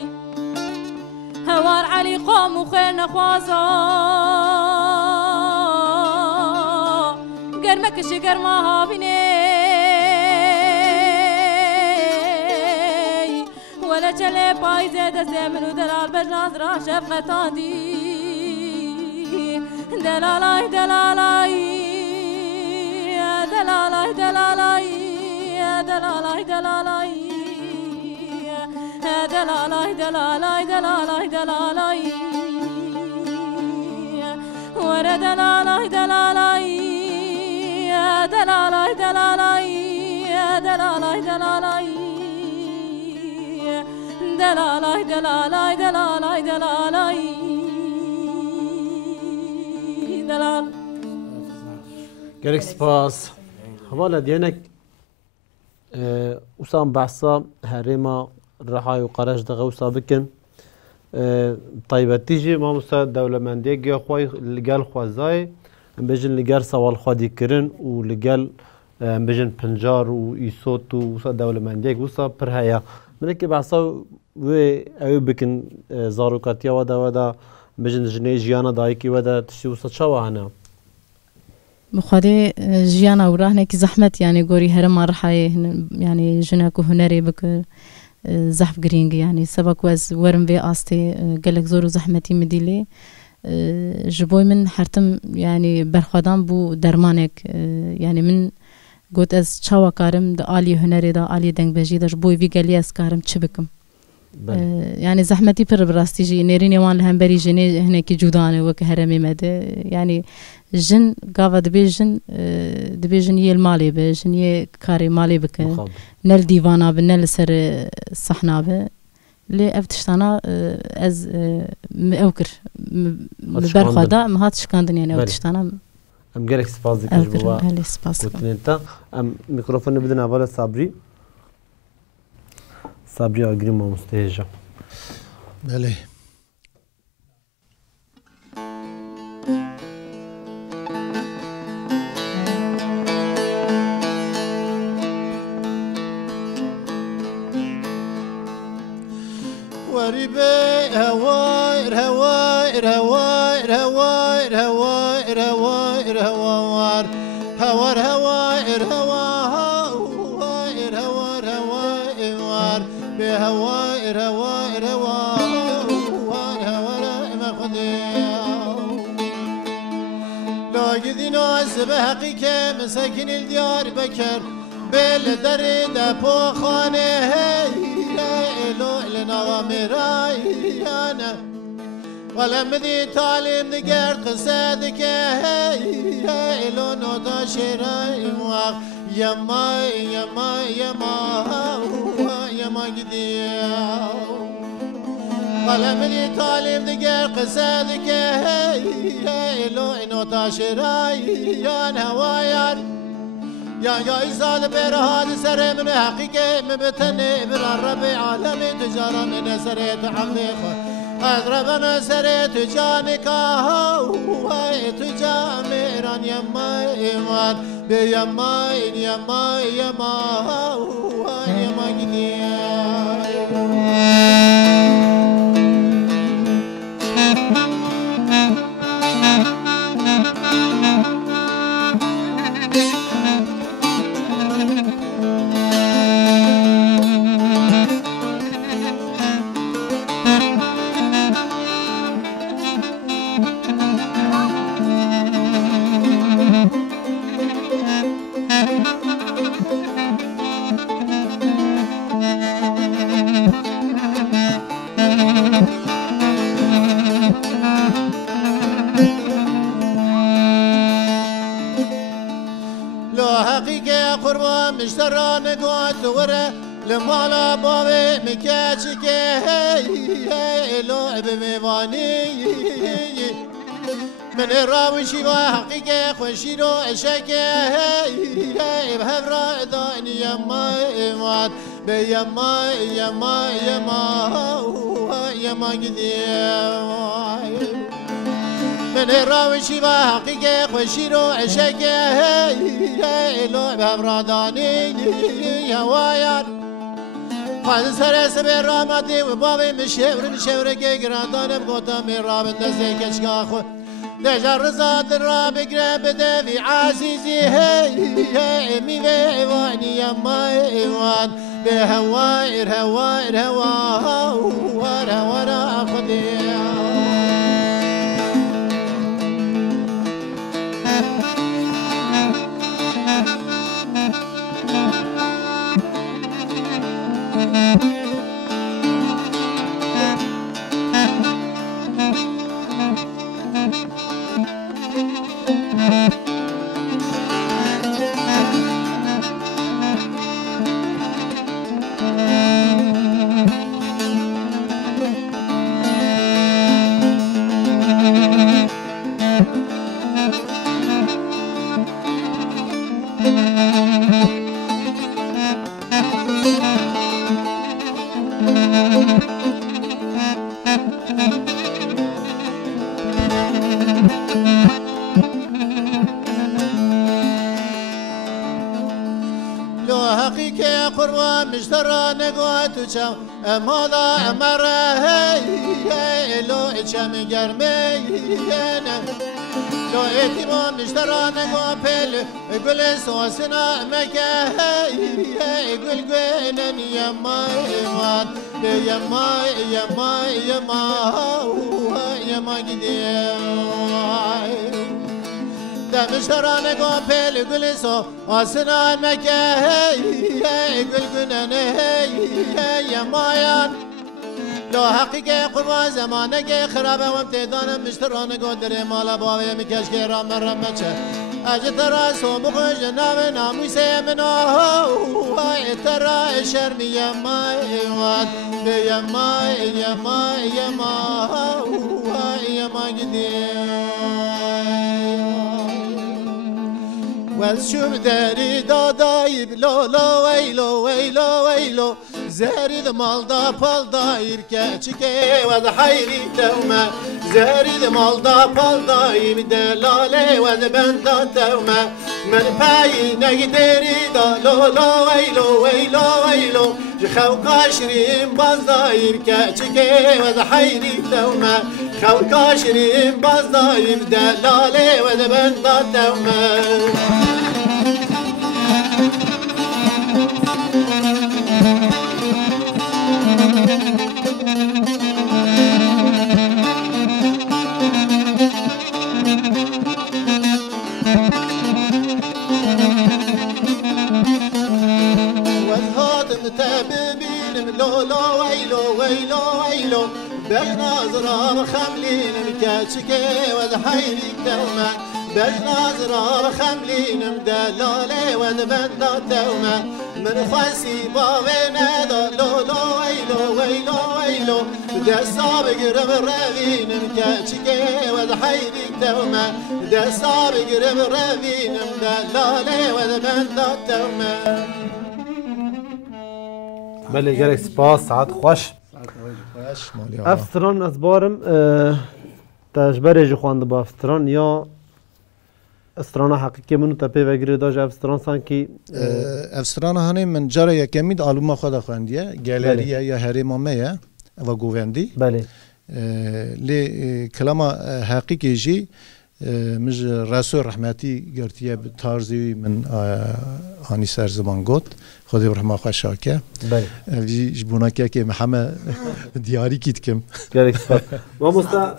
هوار علي قوم وخير نخوازا قرمك شقر ما هابيني ولا جلي بايزة دزمن ودلال بجناز را شفقتان دي دلالاي دلالاي دلالاي دلالاي دلالاي دلالاي دلالاي دلالاي دلالاي دلالاي ورا دلالاي دلالاي دلالاي دلالاي دلالاي دلالاي دلالاي دلالاي دلالاي دلالاي دلال گرک سپاس حوالا دیانک وسام بحثا هرما رحای و قرش دغه وسا بکن طيبتي جي ما مسا دولمندی گیا خوای لگل خوازای بجن لگل سوال خودی کرن و لگل بجن پنجار و ایسوت و وسا دولمندی وسا پر هيا من که بحثا و او بکن زاروکاتیا ودا بجن جنی جیانا دایکی ودا تشی وسا چاوانه بخوادي جيانا وراهنا كي زحمت يعني قوري هرم رحاي يعني جناكو هنري بك زحف جرينج يعني سبك وز ورم في آستي قالك زورو زحمتي مديلي جبوي من حرتم يعني برخوادان بو درمانك يعني من قلت از چاوا كارم دا آلي هنري دا آلي دنگ بجي دا جبوي في قالي از كارم چه بكم يعني زحمتي پر براستي جي نيرين وان لهم بري جني هناكي جودانه وك هرمي مده يعني جن قاعد دبيجن يه المالي بجن يه كاري مالي بك نل ديوانا بنل سر صحنا به لي افتشتانا از اوكر برخدا ما هاتش كاندن يعني افتشتانا ام جالك سپاس ديك جوا هلي سپاس انت ام ميكروفون بدنا اول صبري اگري ما مستهجه بله وريبي هواير هواير هواير هواير هواير هواير هواير هواير هواير هواير هواير هواير بهواير هواير هواير هواير ما خدي لو جدينا سبحقي كمساكن الديار بكر بالدر دپو خانه لو لنا مرايانا ولا مدي تعليم دقر قصدك لو نوتا شراي مواق يما يما يما يما قدي ولا مدي تعليم دقر قصدك لو نوتا شراي يا هوايار يا إزال برهاد سر من حقيقة مبتني بلا رب عالم تجارة من سريت حقيقة أضربنا سريت جانك هاي تجامران يما إيمان بيما يما يما يما قدير حقيقة قربان مشترى نقوات ورا لمالا بابي مكاتشك هي لو بميواني من الراوي شيبا حقيقة خوشيرو اشك هي بهبرا داني يما إمات بيما يما يما يما قديم من الراوي شيبا حقيقة خوشيرو اشك هي لو بهبرا داني هوايان خالد سر سبر رامدی و بابی مشور که گرانتانم گوتم می رابط نزدی کشکا خود نجار رضا در را بگره بده وی عزیزی هی می به ایوانی یما ایوان به هوایر هوایر هوایر هوایر خودی ماذا أمر هي لو إشام جرمي لو إتمام نشترى نقابل يقول سوسنا مكا يقول قوينن يما إيمان يما يما يما يما قديم دمشترى نقابل يقول سوسنا مكا يقول قوينن يما يان لو حقيقة قربان زمانك خرابة وامتدانا مشتران قدر مالا باوي مكش كي رام رمچه اجترا سومخ جناب ناموي سيمنا هاي ترى شرمي يما ايوان يما يما يما يما قديم والشوم داري دايب لو لو ويلو ويلو ويلو زهري المال دا بال داير كاتشكي وذا حيري توما زهري المال دا بال داير دلالي وذا بندا توما من باي نقدري دا لو لو ويلو ويلو ويلو جخو قاشرين باز داير كاتشكي وذا حيري توما خو قاشرين باز داير دلالي وذا بندا توما لو لو ويلو ويلو ويلو بناظرة خملين مكاتشكي وذا حيري توما بناظرة خملين مدلالي وذا بندا توما من خاسي باوينا دا لو لو ويلو ويلو ويلو دا سابق رب الرابين مكاتشكي وذا حيري توما دا سابق رب الرابين مدلالي وذا بندا توما بله گرک سپاس ساعت خوش افستران از بارم تجبر جو خوانده با افستران یا استران حقیقی منو تپی وگیره داج افستران سانکی افستران هانی من جاره یکمید آلوما خدا خواندیه گالریه یا هریمامه و گووندی بله لی کلام حقیقی جی مج رسول رحمتی گرتیه به تارزی من هانی سر زمان گوت خدا برحمه خوشاکه بله وی جبونا که محمد دیاری کیت کم گرک سپاس ما مستا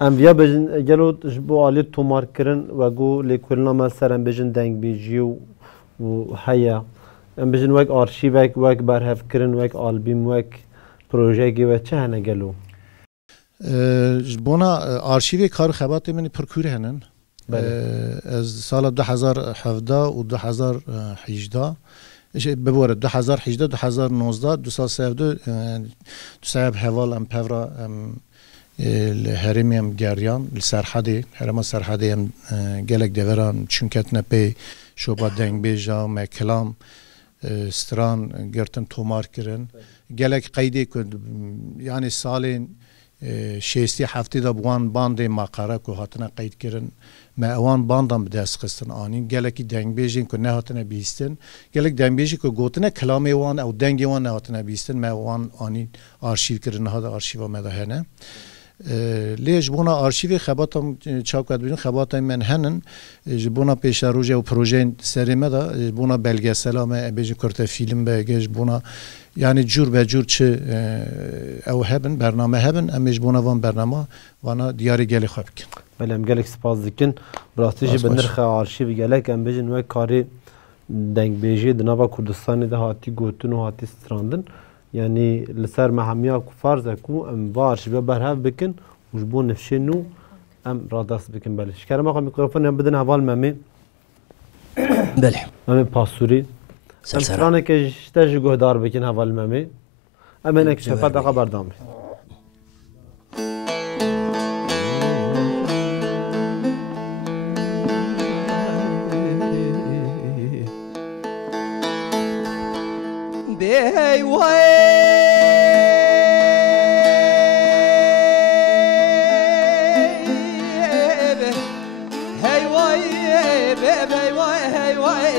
انبیا بجن گلو جبو آلی تومار کرن و گو لیکولنا مثلا بجن دنگ بیجی و حیا ام بجن وک آرشیوک وک برهف کرن وک آلبیم وک پروژه گی و چه هنه گلو جبونا آرشیوی کار خبات منی پرکور هنن از سال 2017 و 2018 ببوره 2018 2019 دو سال سفدو صاحب حوال ام پورا الهرمي ام جاريان السرحدي هرم السرحدي ام جلك دوران چونكتنا بي شوبا دنگ بيجا مكلام ستران گرتن تومار کرن جلك قيدي كد يعني سالين شيستي هفته دا بوان باند مقره کو هاتنا قید کرن ما اوان باندم بدست خستن آنین گلکی دنگ بیجین که نه هاتنا بیستن گلک دنگ بیجی که گوتنه کلام وان او دنگ وان نه هاتنا بیستن ما اوان آنین آرشیو کرن هذا آرشیو ما ده هنه لیش بونا آرشیو خباتم چاپ کرد بودن خباتم من هنن جبونا پیش روزه و پروژه سری دا بونا بلگه سلامه بیجی کرده فیلم بگیج بونا يعني جور بجور چه او هبن برنامه هبن امیش بونا وان برنامه وانا دیاری گلی خواب کن بله ام گلک سپاس دکن براستیجی به نرخ آرشیو گلک ام بیجن و کاری دنگ بیجی دنابا کردستان ده هاتی گوتن و هاتی ستراندن يعني لسر محمية فرض أكو أم بارش ببرهاف بكن وجبون نفشينو أم رادس بكن بلش كلام أخو ميكروفون هم بدنا هفال مامي بله مامي باسوري أم ترانه كجتاج جهدار بكن هفال مامي أم هناك شفات أخو بردامي Hey, way. Hey, way, baby, way, hey, way,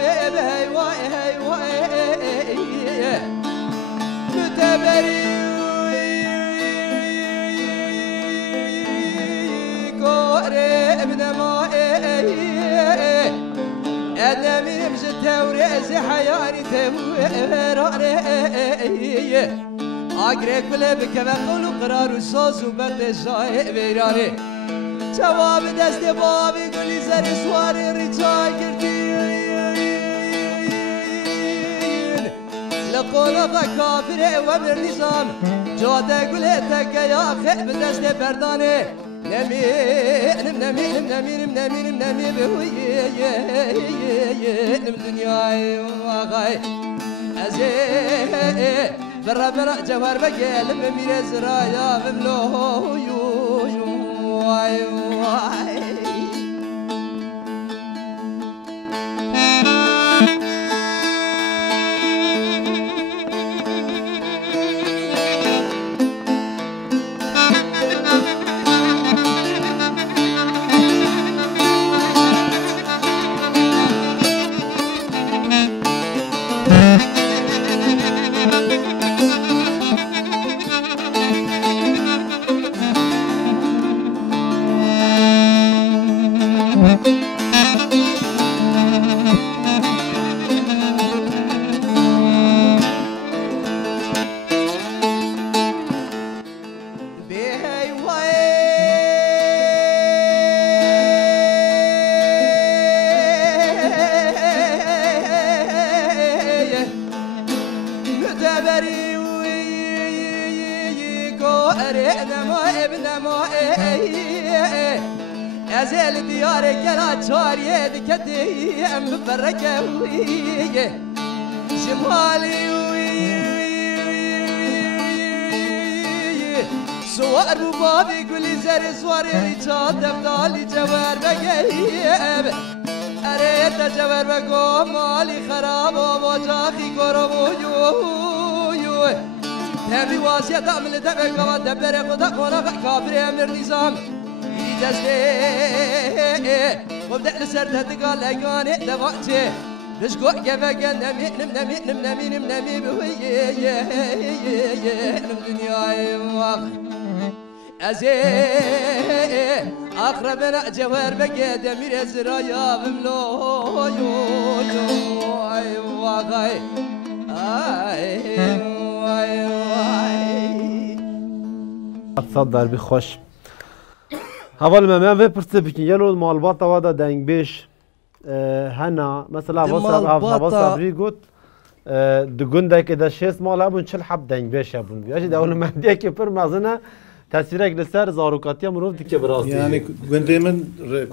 baby, way, hey, way. Müteberi gore ibnema أنا من مجتوري حياني توراني أقرأ كل بكمل وقرار وصوص وبتشاي بيراني جواب دست بابي قولي زر سواري رجاي كردين لقونا كافر ومر نظام جواد قولتك يا خيب دست برداني نمي بهوي نم دنياي واغاي ازي برا جوار بقى لم مير زرايا بملو يو واي واي أزل ديارك لا تشاري دكتي أم بركة شمالي سوار بابي كل زر سوار رجال دبدالي جوار بقيب أريد جوار بقو مالي خراب وجاخي قرب يو تبي واسية تعمل دبك ودبر خدا خنا كافر أمر نظام جزء وبدأ لسرت تقال أجاني دواجه نشقق جفاك نمي بوي نم دنياي واق أزي أقربنا جوار بقى دمير زرايا بملو يو أي واقعي أي تصدر بخوش هوال ما في برتبكين يلو المالباطة ودا دنگ بيش هنا مثلا هوا صبري قلت دقندك إذا شيس مال أبون شل حب دنگ بيش أبون بياش ده أول ما بديك يبر مازنا تاثیرک لسر زاروکاتی مرو دیگه براستی Yani gündü من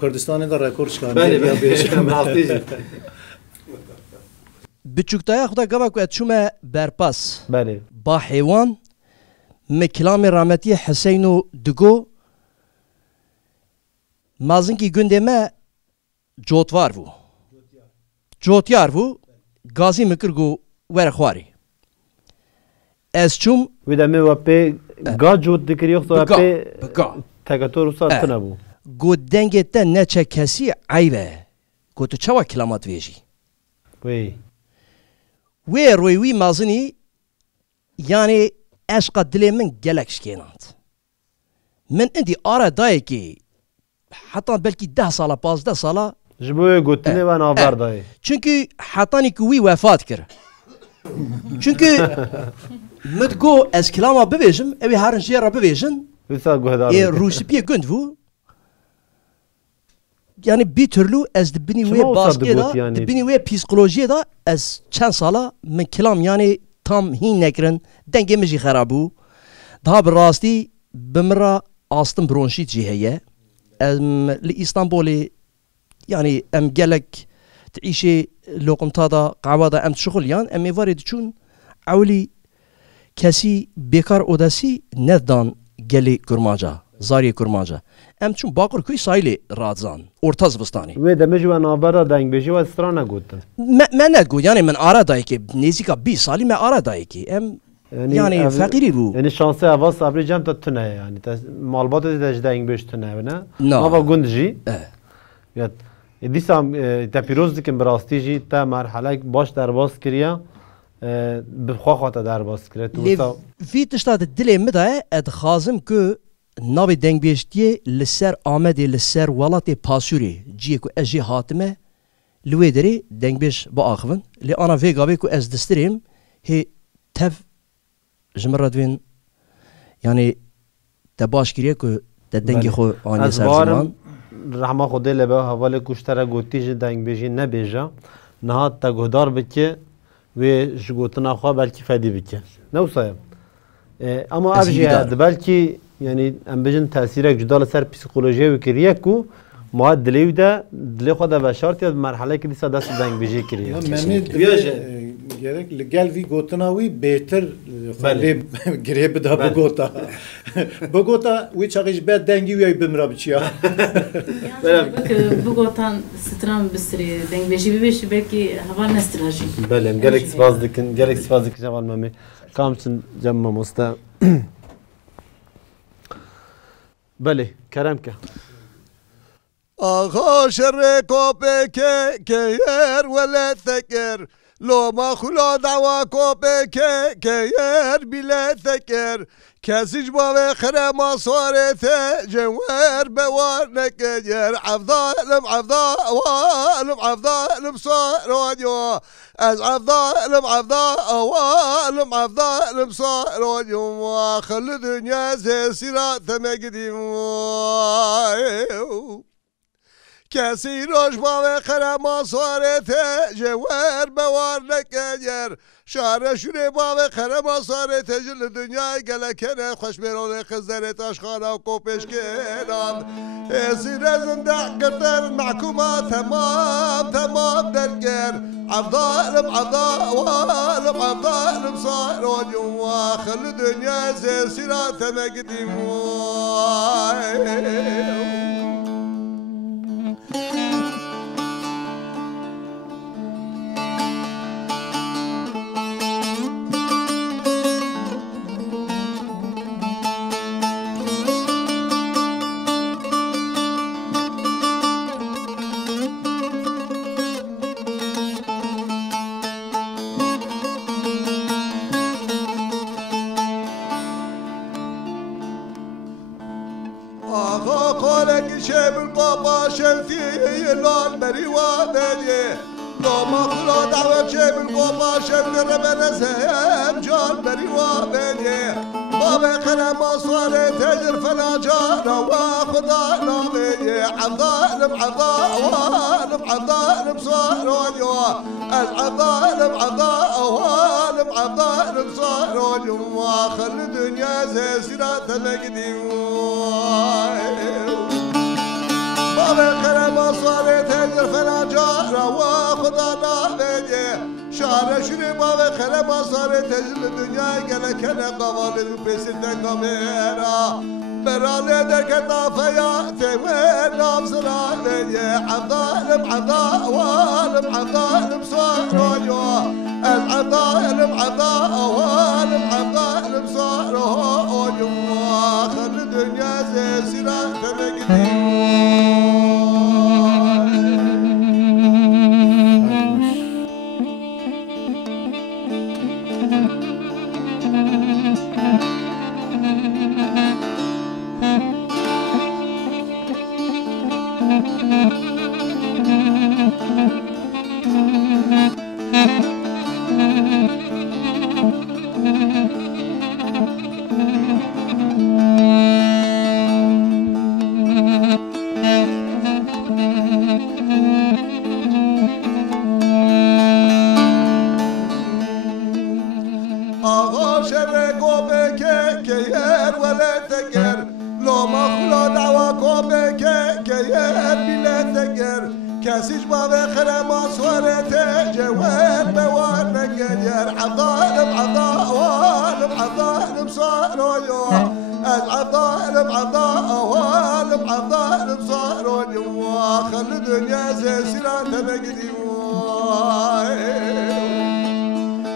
Kurdistan'da rekor çıkardı. بله Ya beş. بله بچوکتایا خدا گوا کو اتشومه برپاس بله با حیوان مکلام رحمتی حسین و دگو مازن کی گنده ما جوتوار بو جوتیار بو گازی مکرگو ورخواری از چوم و دمه و پی گا جود دکری خدا پی بگا تکاتور وسط نبود گو دنگت نچه کسی عیبه گو تو چوا کلامات ویجی وی وی روی وی مازنی یعنی عشق دل من گلک شکیناند من اندی آره دایی که حتی بلکی 10 ساله 15 ساله جبوی گوتنه و ناور دای چونکه حتی که وی وفات کرد چونکه مدگو از کلاما ببیجم اوی هرن جیرا ببیجن وسا گهدار روسیپیه گند بو yani bir türlü ez dibini ve baskı da dibini ve psikolojiye da ez çen sala min kelam yani tam hin nekrin dengemizi xarabu daha bir rasti bimra astım bronşit ciheye li İstanbul'u yani em gelek تعيشي لوقمتادا قعوادا ام تشغل يان ام وارد چون اولي كسي بيكار اوداسي ندان گلي كرماجا زاري كرماجا ام چون باقر کوي سايلي رازان اورتاز بستاني و دمجو نابرا دنگ بيجي و استرانا گوتن ما نگو يعني من ارا دايكي نيزيكا 20 سالي ما ارا دايكي ام يعني فقيري بو يعني شانسي اوا صبري جام تتنه يعني مالبات دج دنگ بيشتنه نه ما با گوندجي ياد دیسام تا پیروز دیکن براستی جی تا مرحله باش در باز کریا بخوا خاطر در باز کرد تو في تشتاد دل مدى اد خازم كو ناوي دنگ بيشتي لسر آمدي لسر ولاتي پاسوري جيكو اجي حاتمه لويدري دنگ بيش با آخفن لي انا فيغابي كو از دستريم هي تف جمردوين يعني تباش كريا كو تدنگي خو آني سر زمان رحمه خدا لبه حواله کشتره گوتی جی دنگ بیجی نبیجا نهاد تا گهدار بکه و جگوتنا خواه بلکی فدی بکه نو صاحب اما افجی هد بلکی یعنی ام بیجن تاثیرک جدا لسر پسیکولوژی و کریه کو ما دلیو ده دلی خود بشارتی مرحله که دیسا دست دنگ بیجی کریه gerek gel vi gotana vi beter khale gire bida bogota bogota vi chagish bed dengi vi bimra bichiya Bogotan stram bisri deng beji beş belki hava nestraji belem gerek sivazdikin javan mami kamçın jamma musta bale keremke آخا شر کوپه که یر ولی تکر لو ما خلا دوا کوپه که یر بیله تکر کسیج با خره ما صارت جوار بوار نکر عفضالم عفضالم عفضالم صارونيو از عفضالم عفضالم عفضالم صارونيو خل دنيا زي سيرات مقديم کسی روش با خرم آسارت جوار بوار نکیر شهر شوره با خرم آسارت جل دنیای گلکنه خوش میرون خزرت اشخانه و کوپش کنان زیر زنده کردن محکومه تمام درگر عفضالم عفضالم عفضالم صارون خل دنیا زیر سیرات مقدیم لال بری و بری ما خلا دعوت چه بالقوما شمر بنزهم جان بری و بری باب خرم اصوار تجر فلا جانا و خدا نامي عظالم عظالم عظالم صارونيو العظالم عظالم وعالم عبدالم صار وآخر الدنيا زي سيرات مقديم بابا كلام صارت هجر فلا جارة وخدا نابدي شعر شنو بابا كلام صارت هجر الدنيا قال كان قوالد وبسد كاميرا برالي درك طافياتي وين نابزرا لي عبدالم عبدال والم عبدالم صار العبدالم عبدال والم عبدالم صار واخر الدنيا زي سيرات مقديم كاسيج بابا خرما صورته جوان بوان نقدر عبدالم عبدالم عبدالم صاروا العبدالم عبدالم عبدالم صاروا واخر الدنيا زي سيرات مقديم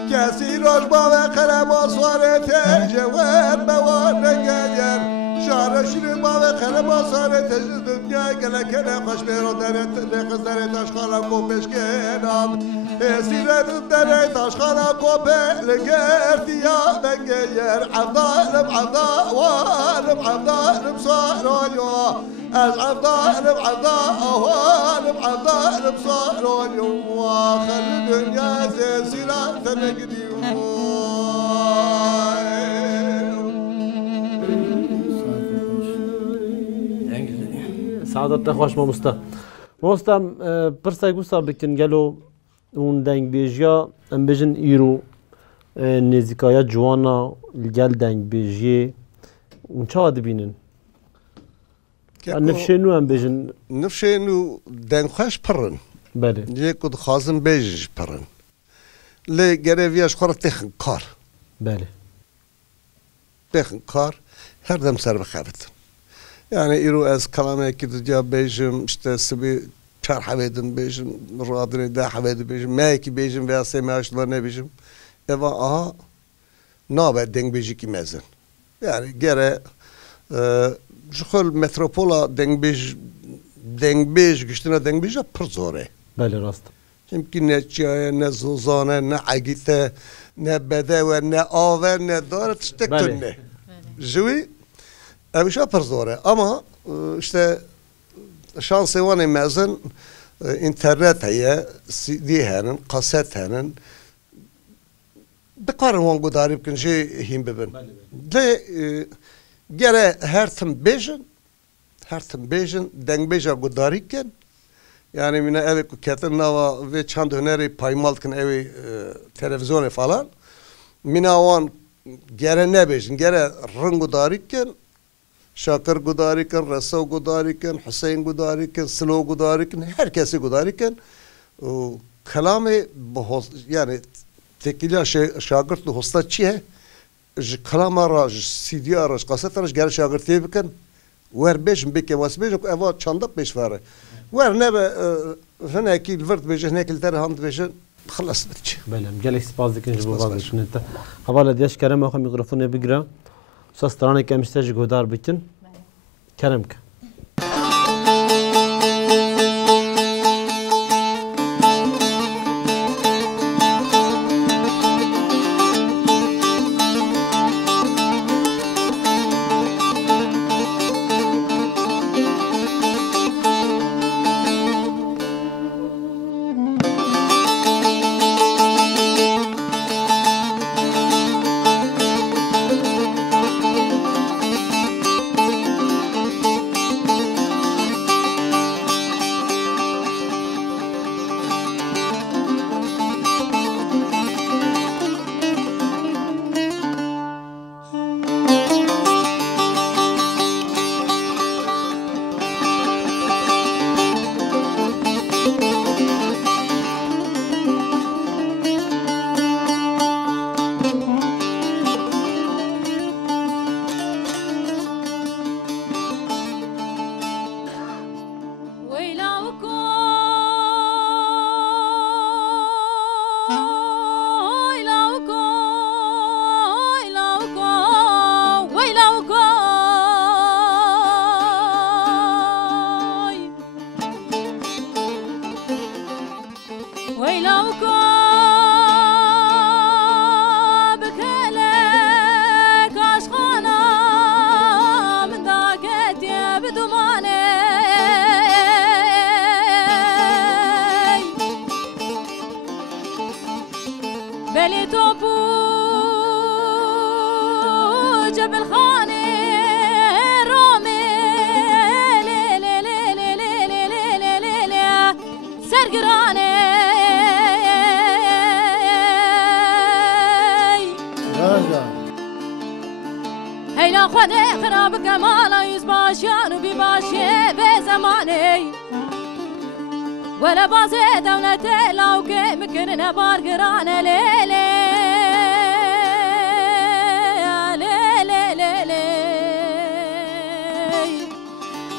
كاسيج بابا خرما صورته جوان بوان نقدر شعر شنو بابا خرما صارت الدنيا قال كنا خوش بيرو درت لخز درت اشخالا كوبش كنام سيرت درت اشخالا كوبه لقيت يا بنجير عبدالم عبدال والم عبدالم صاروا العبدالم عبدال والم عبدالم صاروا واخر الدنيا زي سيرات مقديم سعادت خوش ماموستا پرسای گوستا بکن گلو اون دنگ بیجیا ام بجن ایرو نزیکایا جوانا گل دنگ بیجیه اون چه آده بینن؟ نفشینو ام بجن نفشینو دنگ خوش پرن بله یک کد خازم بیج پرن لی گریویاش خورد تخن کار بله تخن کار هر دم سر بخوابت yani iru az kalama ki bejim işte sibi çar havedim bejim radine da havedim bejim meki bejim veya semaşlar ne bejim eva aha nabe deng beji ki mezen yani gere jukul metropola deng bej güçtüne deng beja pır zore bale rast çünkü ne çaya ne zozane ne agite ne bedeve ne aver ne daret işte ne jüvi Evişe pır zor ama işte şansı var mezun internet heye CD henin kaset henin بقارن وان قداري بكن شيء هين ببن لا جرى هرتم بيجن دنگ بيجا قداري كن يعني من أبي كترنا و چند هنری پایمال کن أبي تلفزيون falan من وان جرى نبيجن جرى رنگ قداري كن شاكر قداري كن رسو قداري كن حسين قداري كن سلو قداري كن herkesi قداري كن وكلامي بهوس يعني تكيلا شاگرد هستا چیه؟ کلام را سیدی راش قصت راش گر شاگردی بکن ور بیشم بکه واس بیشم که اول چندق بیش واره ور نبه هنه کی الورد بیشه هنه کی التر هند بیشه خلاص بتچه. بله جلس باز دکن جبو باز دکن انت. حوالا دیاش کرم آخه میکروفون بگیره. ساسترانه که مستج گودار بکن. کرم که. هيلا خدي خراب كمالا يزباشيان وبيباشي بزماني ولا بازي دولتي لو كي مكرنا بارقرانا ليلي ليلي ليلي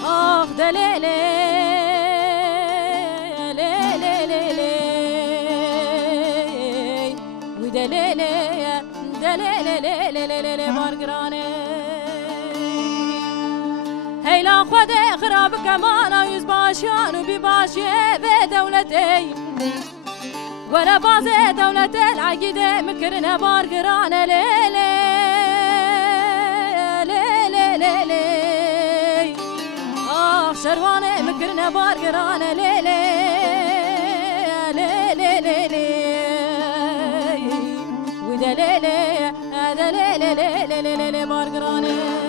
آخ دليلي ليلي ليلي ودليلي دليلي ليلي ليلي بارقراني هيلا خدي خراب كمالا يزباشيان وبيباشي بدولتي ولا بازي دولتي العقيدة مكرنا بارقرانا ليلي ليلي ليلي آخ شرواني مكرنا بارقرانا ليلي ليلي ليلي ودليلي دليلي ليلي ليلي بارقراني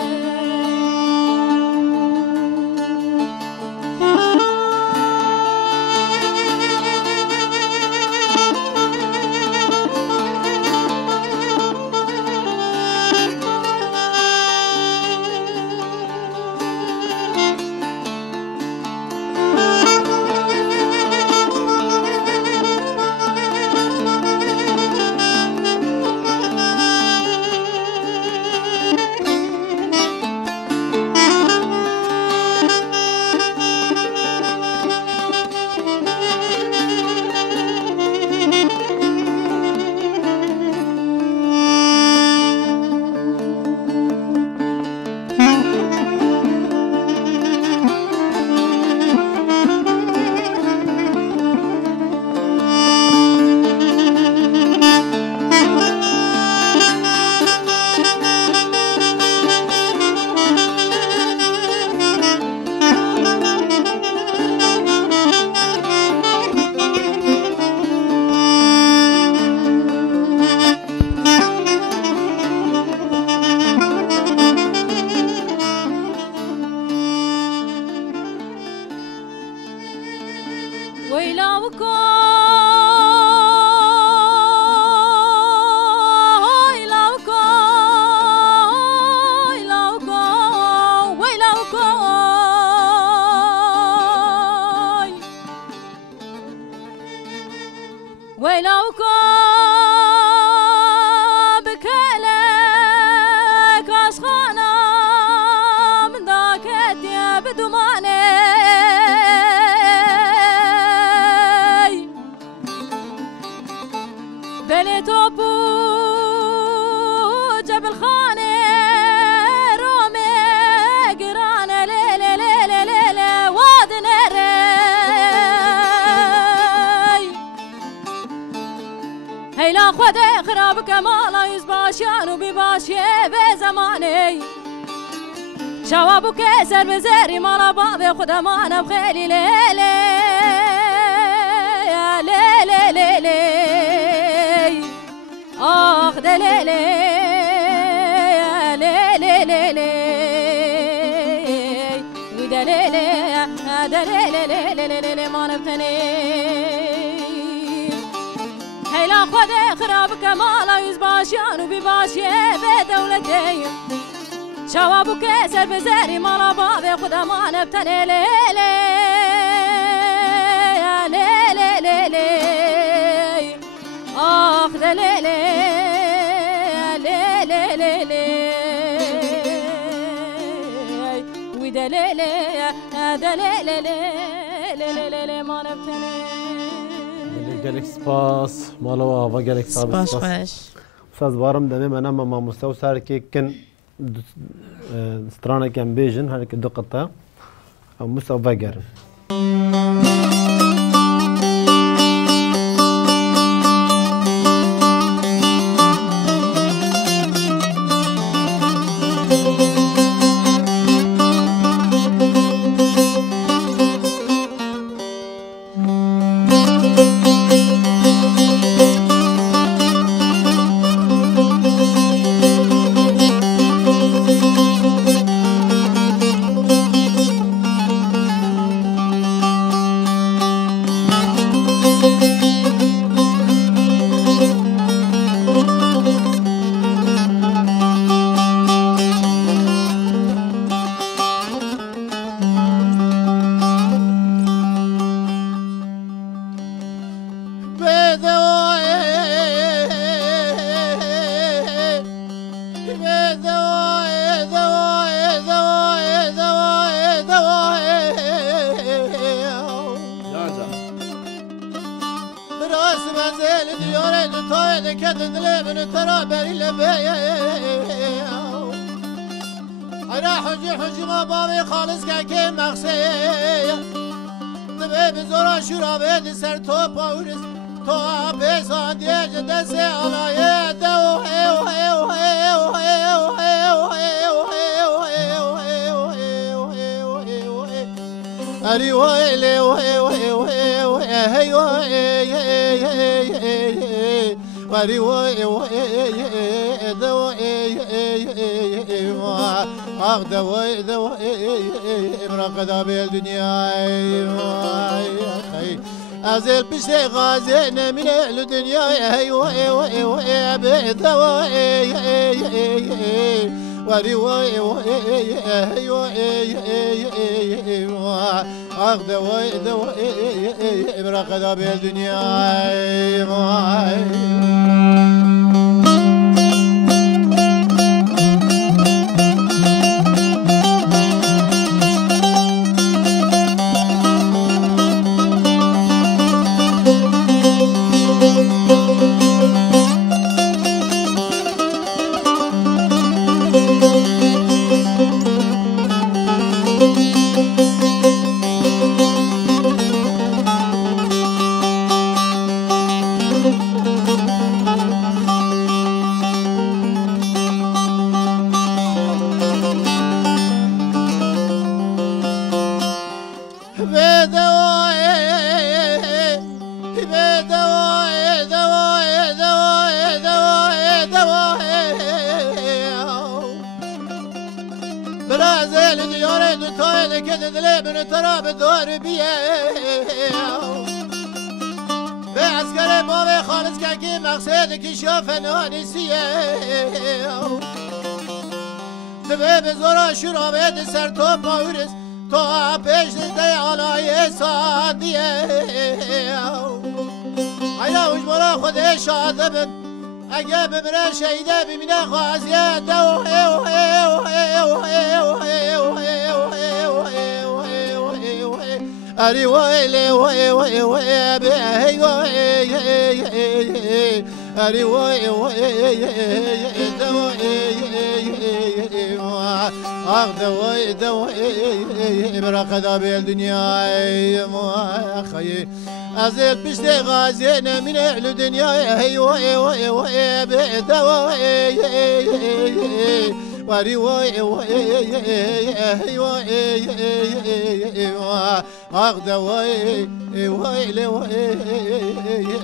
هيلا خدي خراب كمالا يزباشيان وبيباشي بزماني شوابو كسر بزاري مالا بابي خدمانا بخيلي ليلي ليلي ليلي آخ دليلي ليلي ليلي ودليلي دليلي ليلي ليلي ما نبتني هيلا خدي خراب كمالا يزباشيان وبيباشي بدولتي شوابو كسر بزاري مالا بابي خدمانا بتني ليلي ليلي ليلي آخ دليلي ليلي ليلي ودليلي دليلي ليلي ما نبتني gelek spas malava va gelek سپاس خوش ساز بارم دمه من ما مستوى سر که کن سترانه کم بیجن هر که دو قطعه مستوى گرم براس منزل دیاره دوتای دکت دلبن ترا بریل ایرا حجی ما بابی خالص که مقصه دبه بزرا شورا بید سر تو پاورس تو بیسان دیج دست آلایه دو اری ویلی وری آخ دوای امرقدا بیل دنیای از الپشت غازه نمین اهل دنیای بدوای وری وای آخ دوای امرقدا بیل دنیای سر تو پاورس تو پیش دی آلای سادیه اینا اجبارا خود شاده بم اگه ببره شهیده ببینه خوازیه دو اری ویلی اری آخ دوای امرقدا بیل دنیای خیلی از الپشت غازه نمین اهل دنیای بدوای وری آخ دوای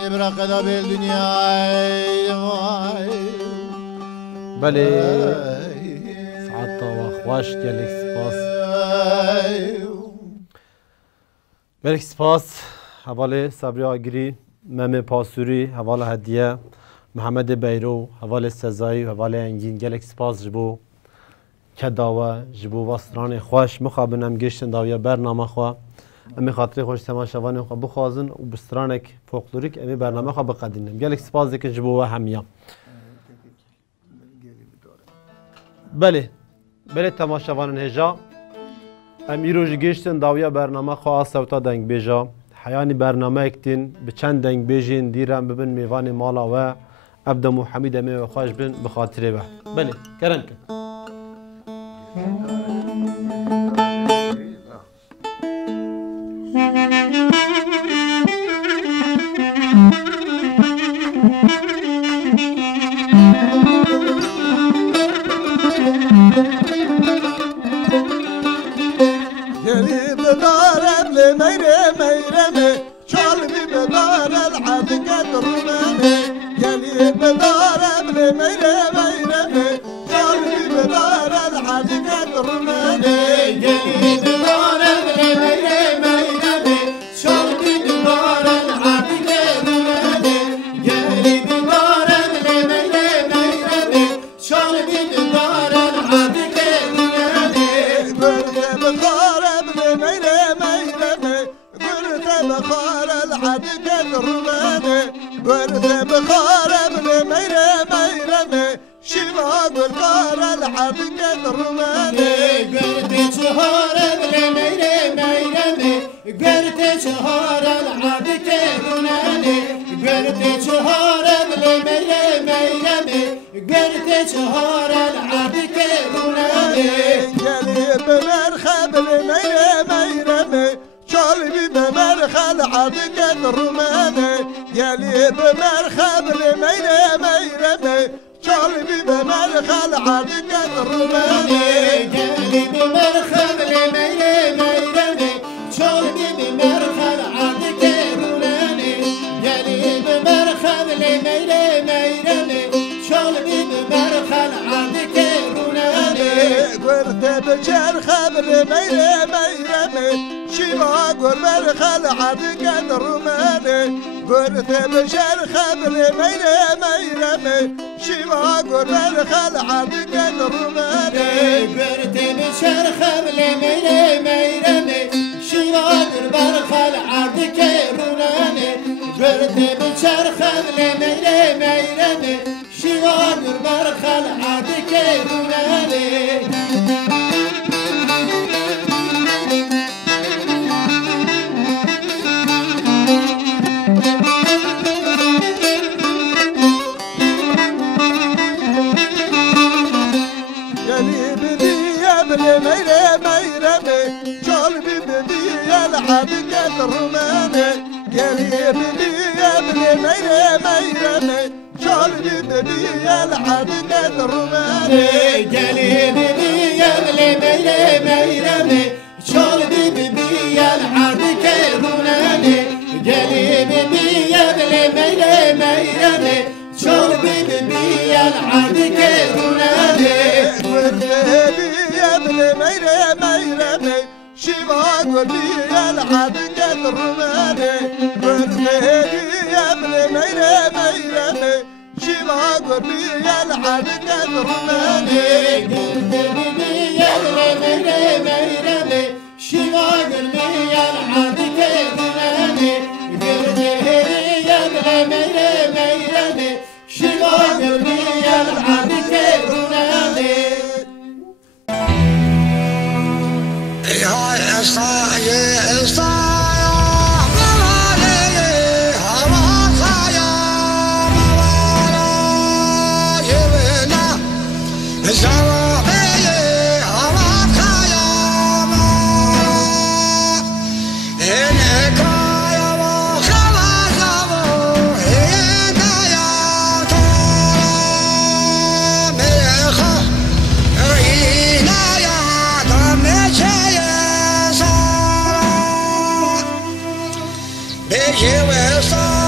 امرقدا بیل دنیای بله خوش گلک سپاس گلک سپاس حواله صبری آگری مم پاسوری حواله هدیه محمد بیرو حواله سزایی حواله انگین گلک سپاس جبو کداوه جبو وستران خوش مخابنم گشتن داویه برنامه خواه امی خاطر خوش تماشاوان خواه بخوازن و بسترانک فوقلوریک امی برنامه خواه بقدینم گلک سپاس دیگه جبو همیا بله تماشاوان هجا امیروج گشتن داویا برنامه خواه سوتا دنگ بیجا حیانی برنامه اکتین به چند دنگ بیجین دیرم ببین میوان مالا و ابدا محمد امی و خوش بین بخاطره به بله کرن کن چهار العرض كروناني قالي بمرخب الميرة ميرة شالبي بمرخل عدك الروماني قالي بمرخب الميرة ميرة شالبي بمرخل عدك الروماني قالي بمرخب الميرة ميرة شالبي بمرخل عدك الروماني قالي بمرخب الميرة ميرة شالبي بمرخل عدك الروماني قلت بشرخب الميرة ميرة شيما قول مرخل عدك الروماني قلت بشرخب الميرة ميرة شيما قول مرخل عدك الروماني قلت بشرخب الميرة ميرة شيما قول مرخل عدك الروماني قلت بشرخب الميرة ميرة شيما قول مرخل عدك الروماني ميرة ميرة شالبي بدي العدك الروماني قالي بدي ميرة ميرة شالبي بدي العدك الروماني قالي بدي ميرة ميرة شالبي بدي العدك الروماني قالي بدي ميرة ميرة شالبي بدي العدك الروماني ميرة ميرة شيما قولي العدك الروماني قولي يا ابن ميرة ميرة شيما قولي العدك الروماني قولي يا ابن ميرة ميرة شيما قولي العدك الروماني قولي يا ابن ميرة ميرة شيما قولي العدك الروماني You will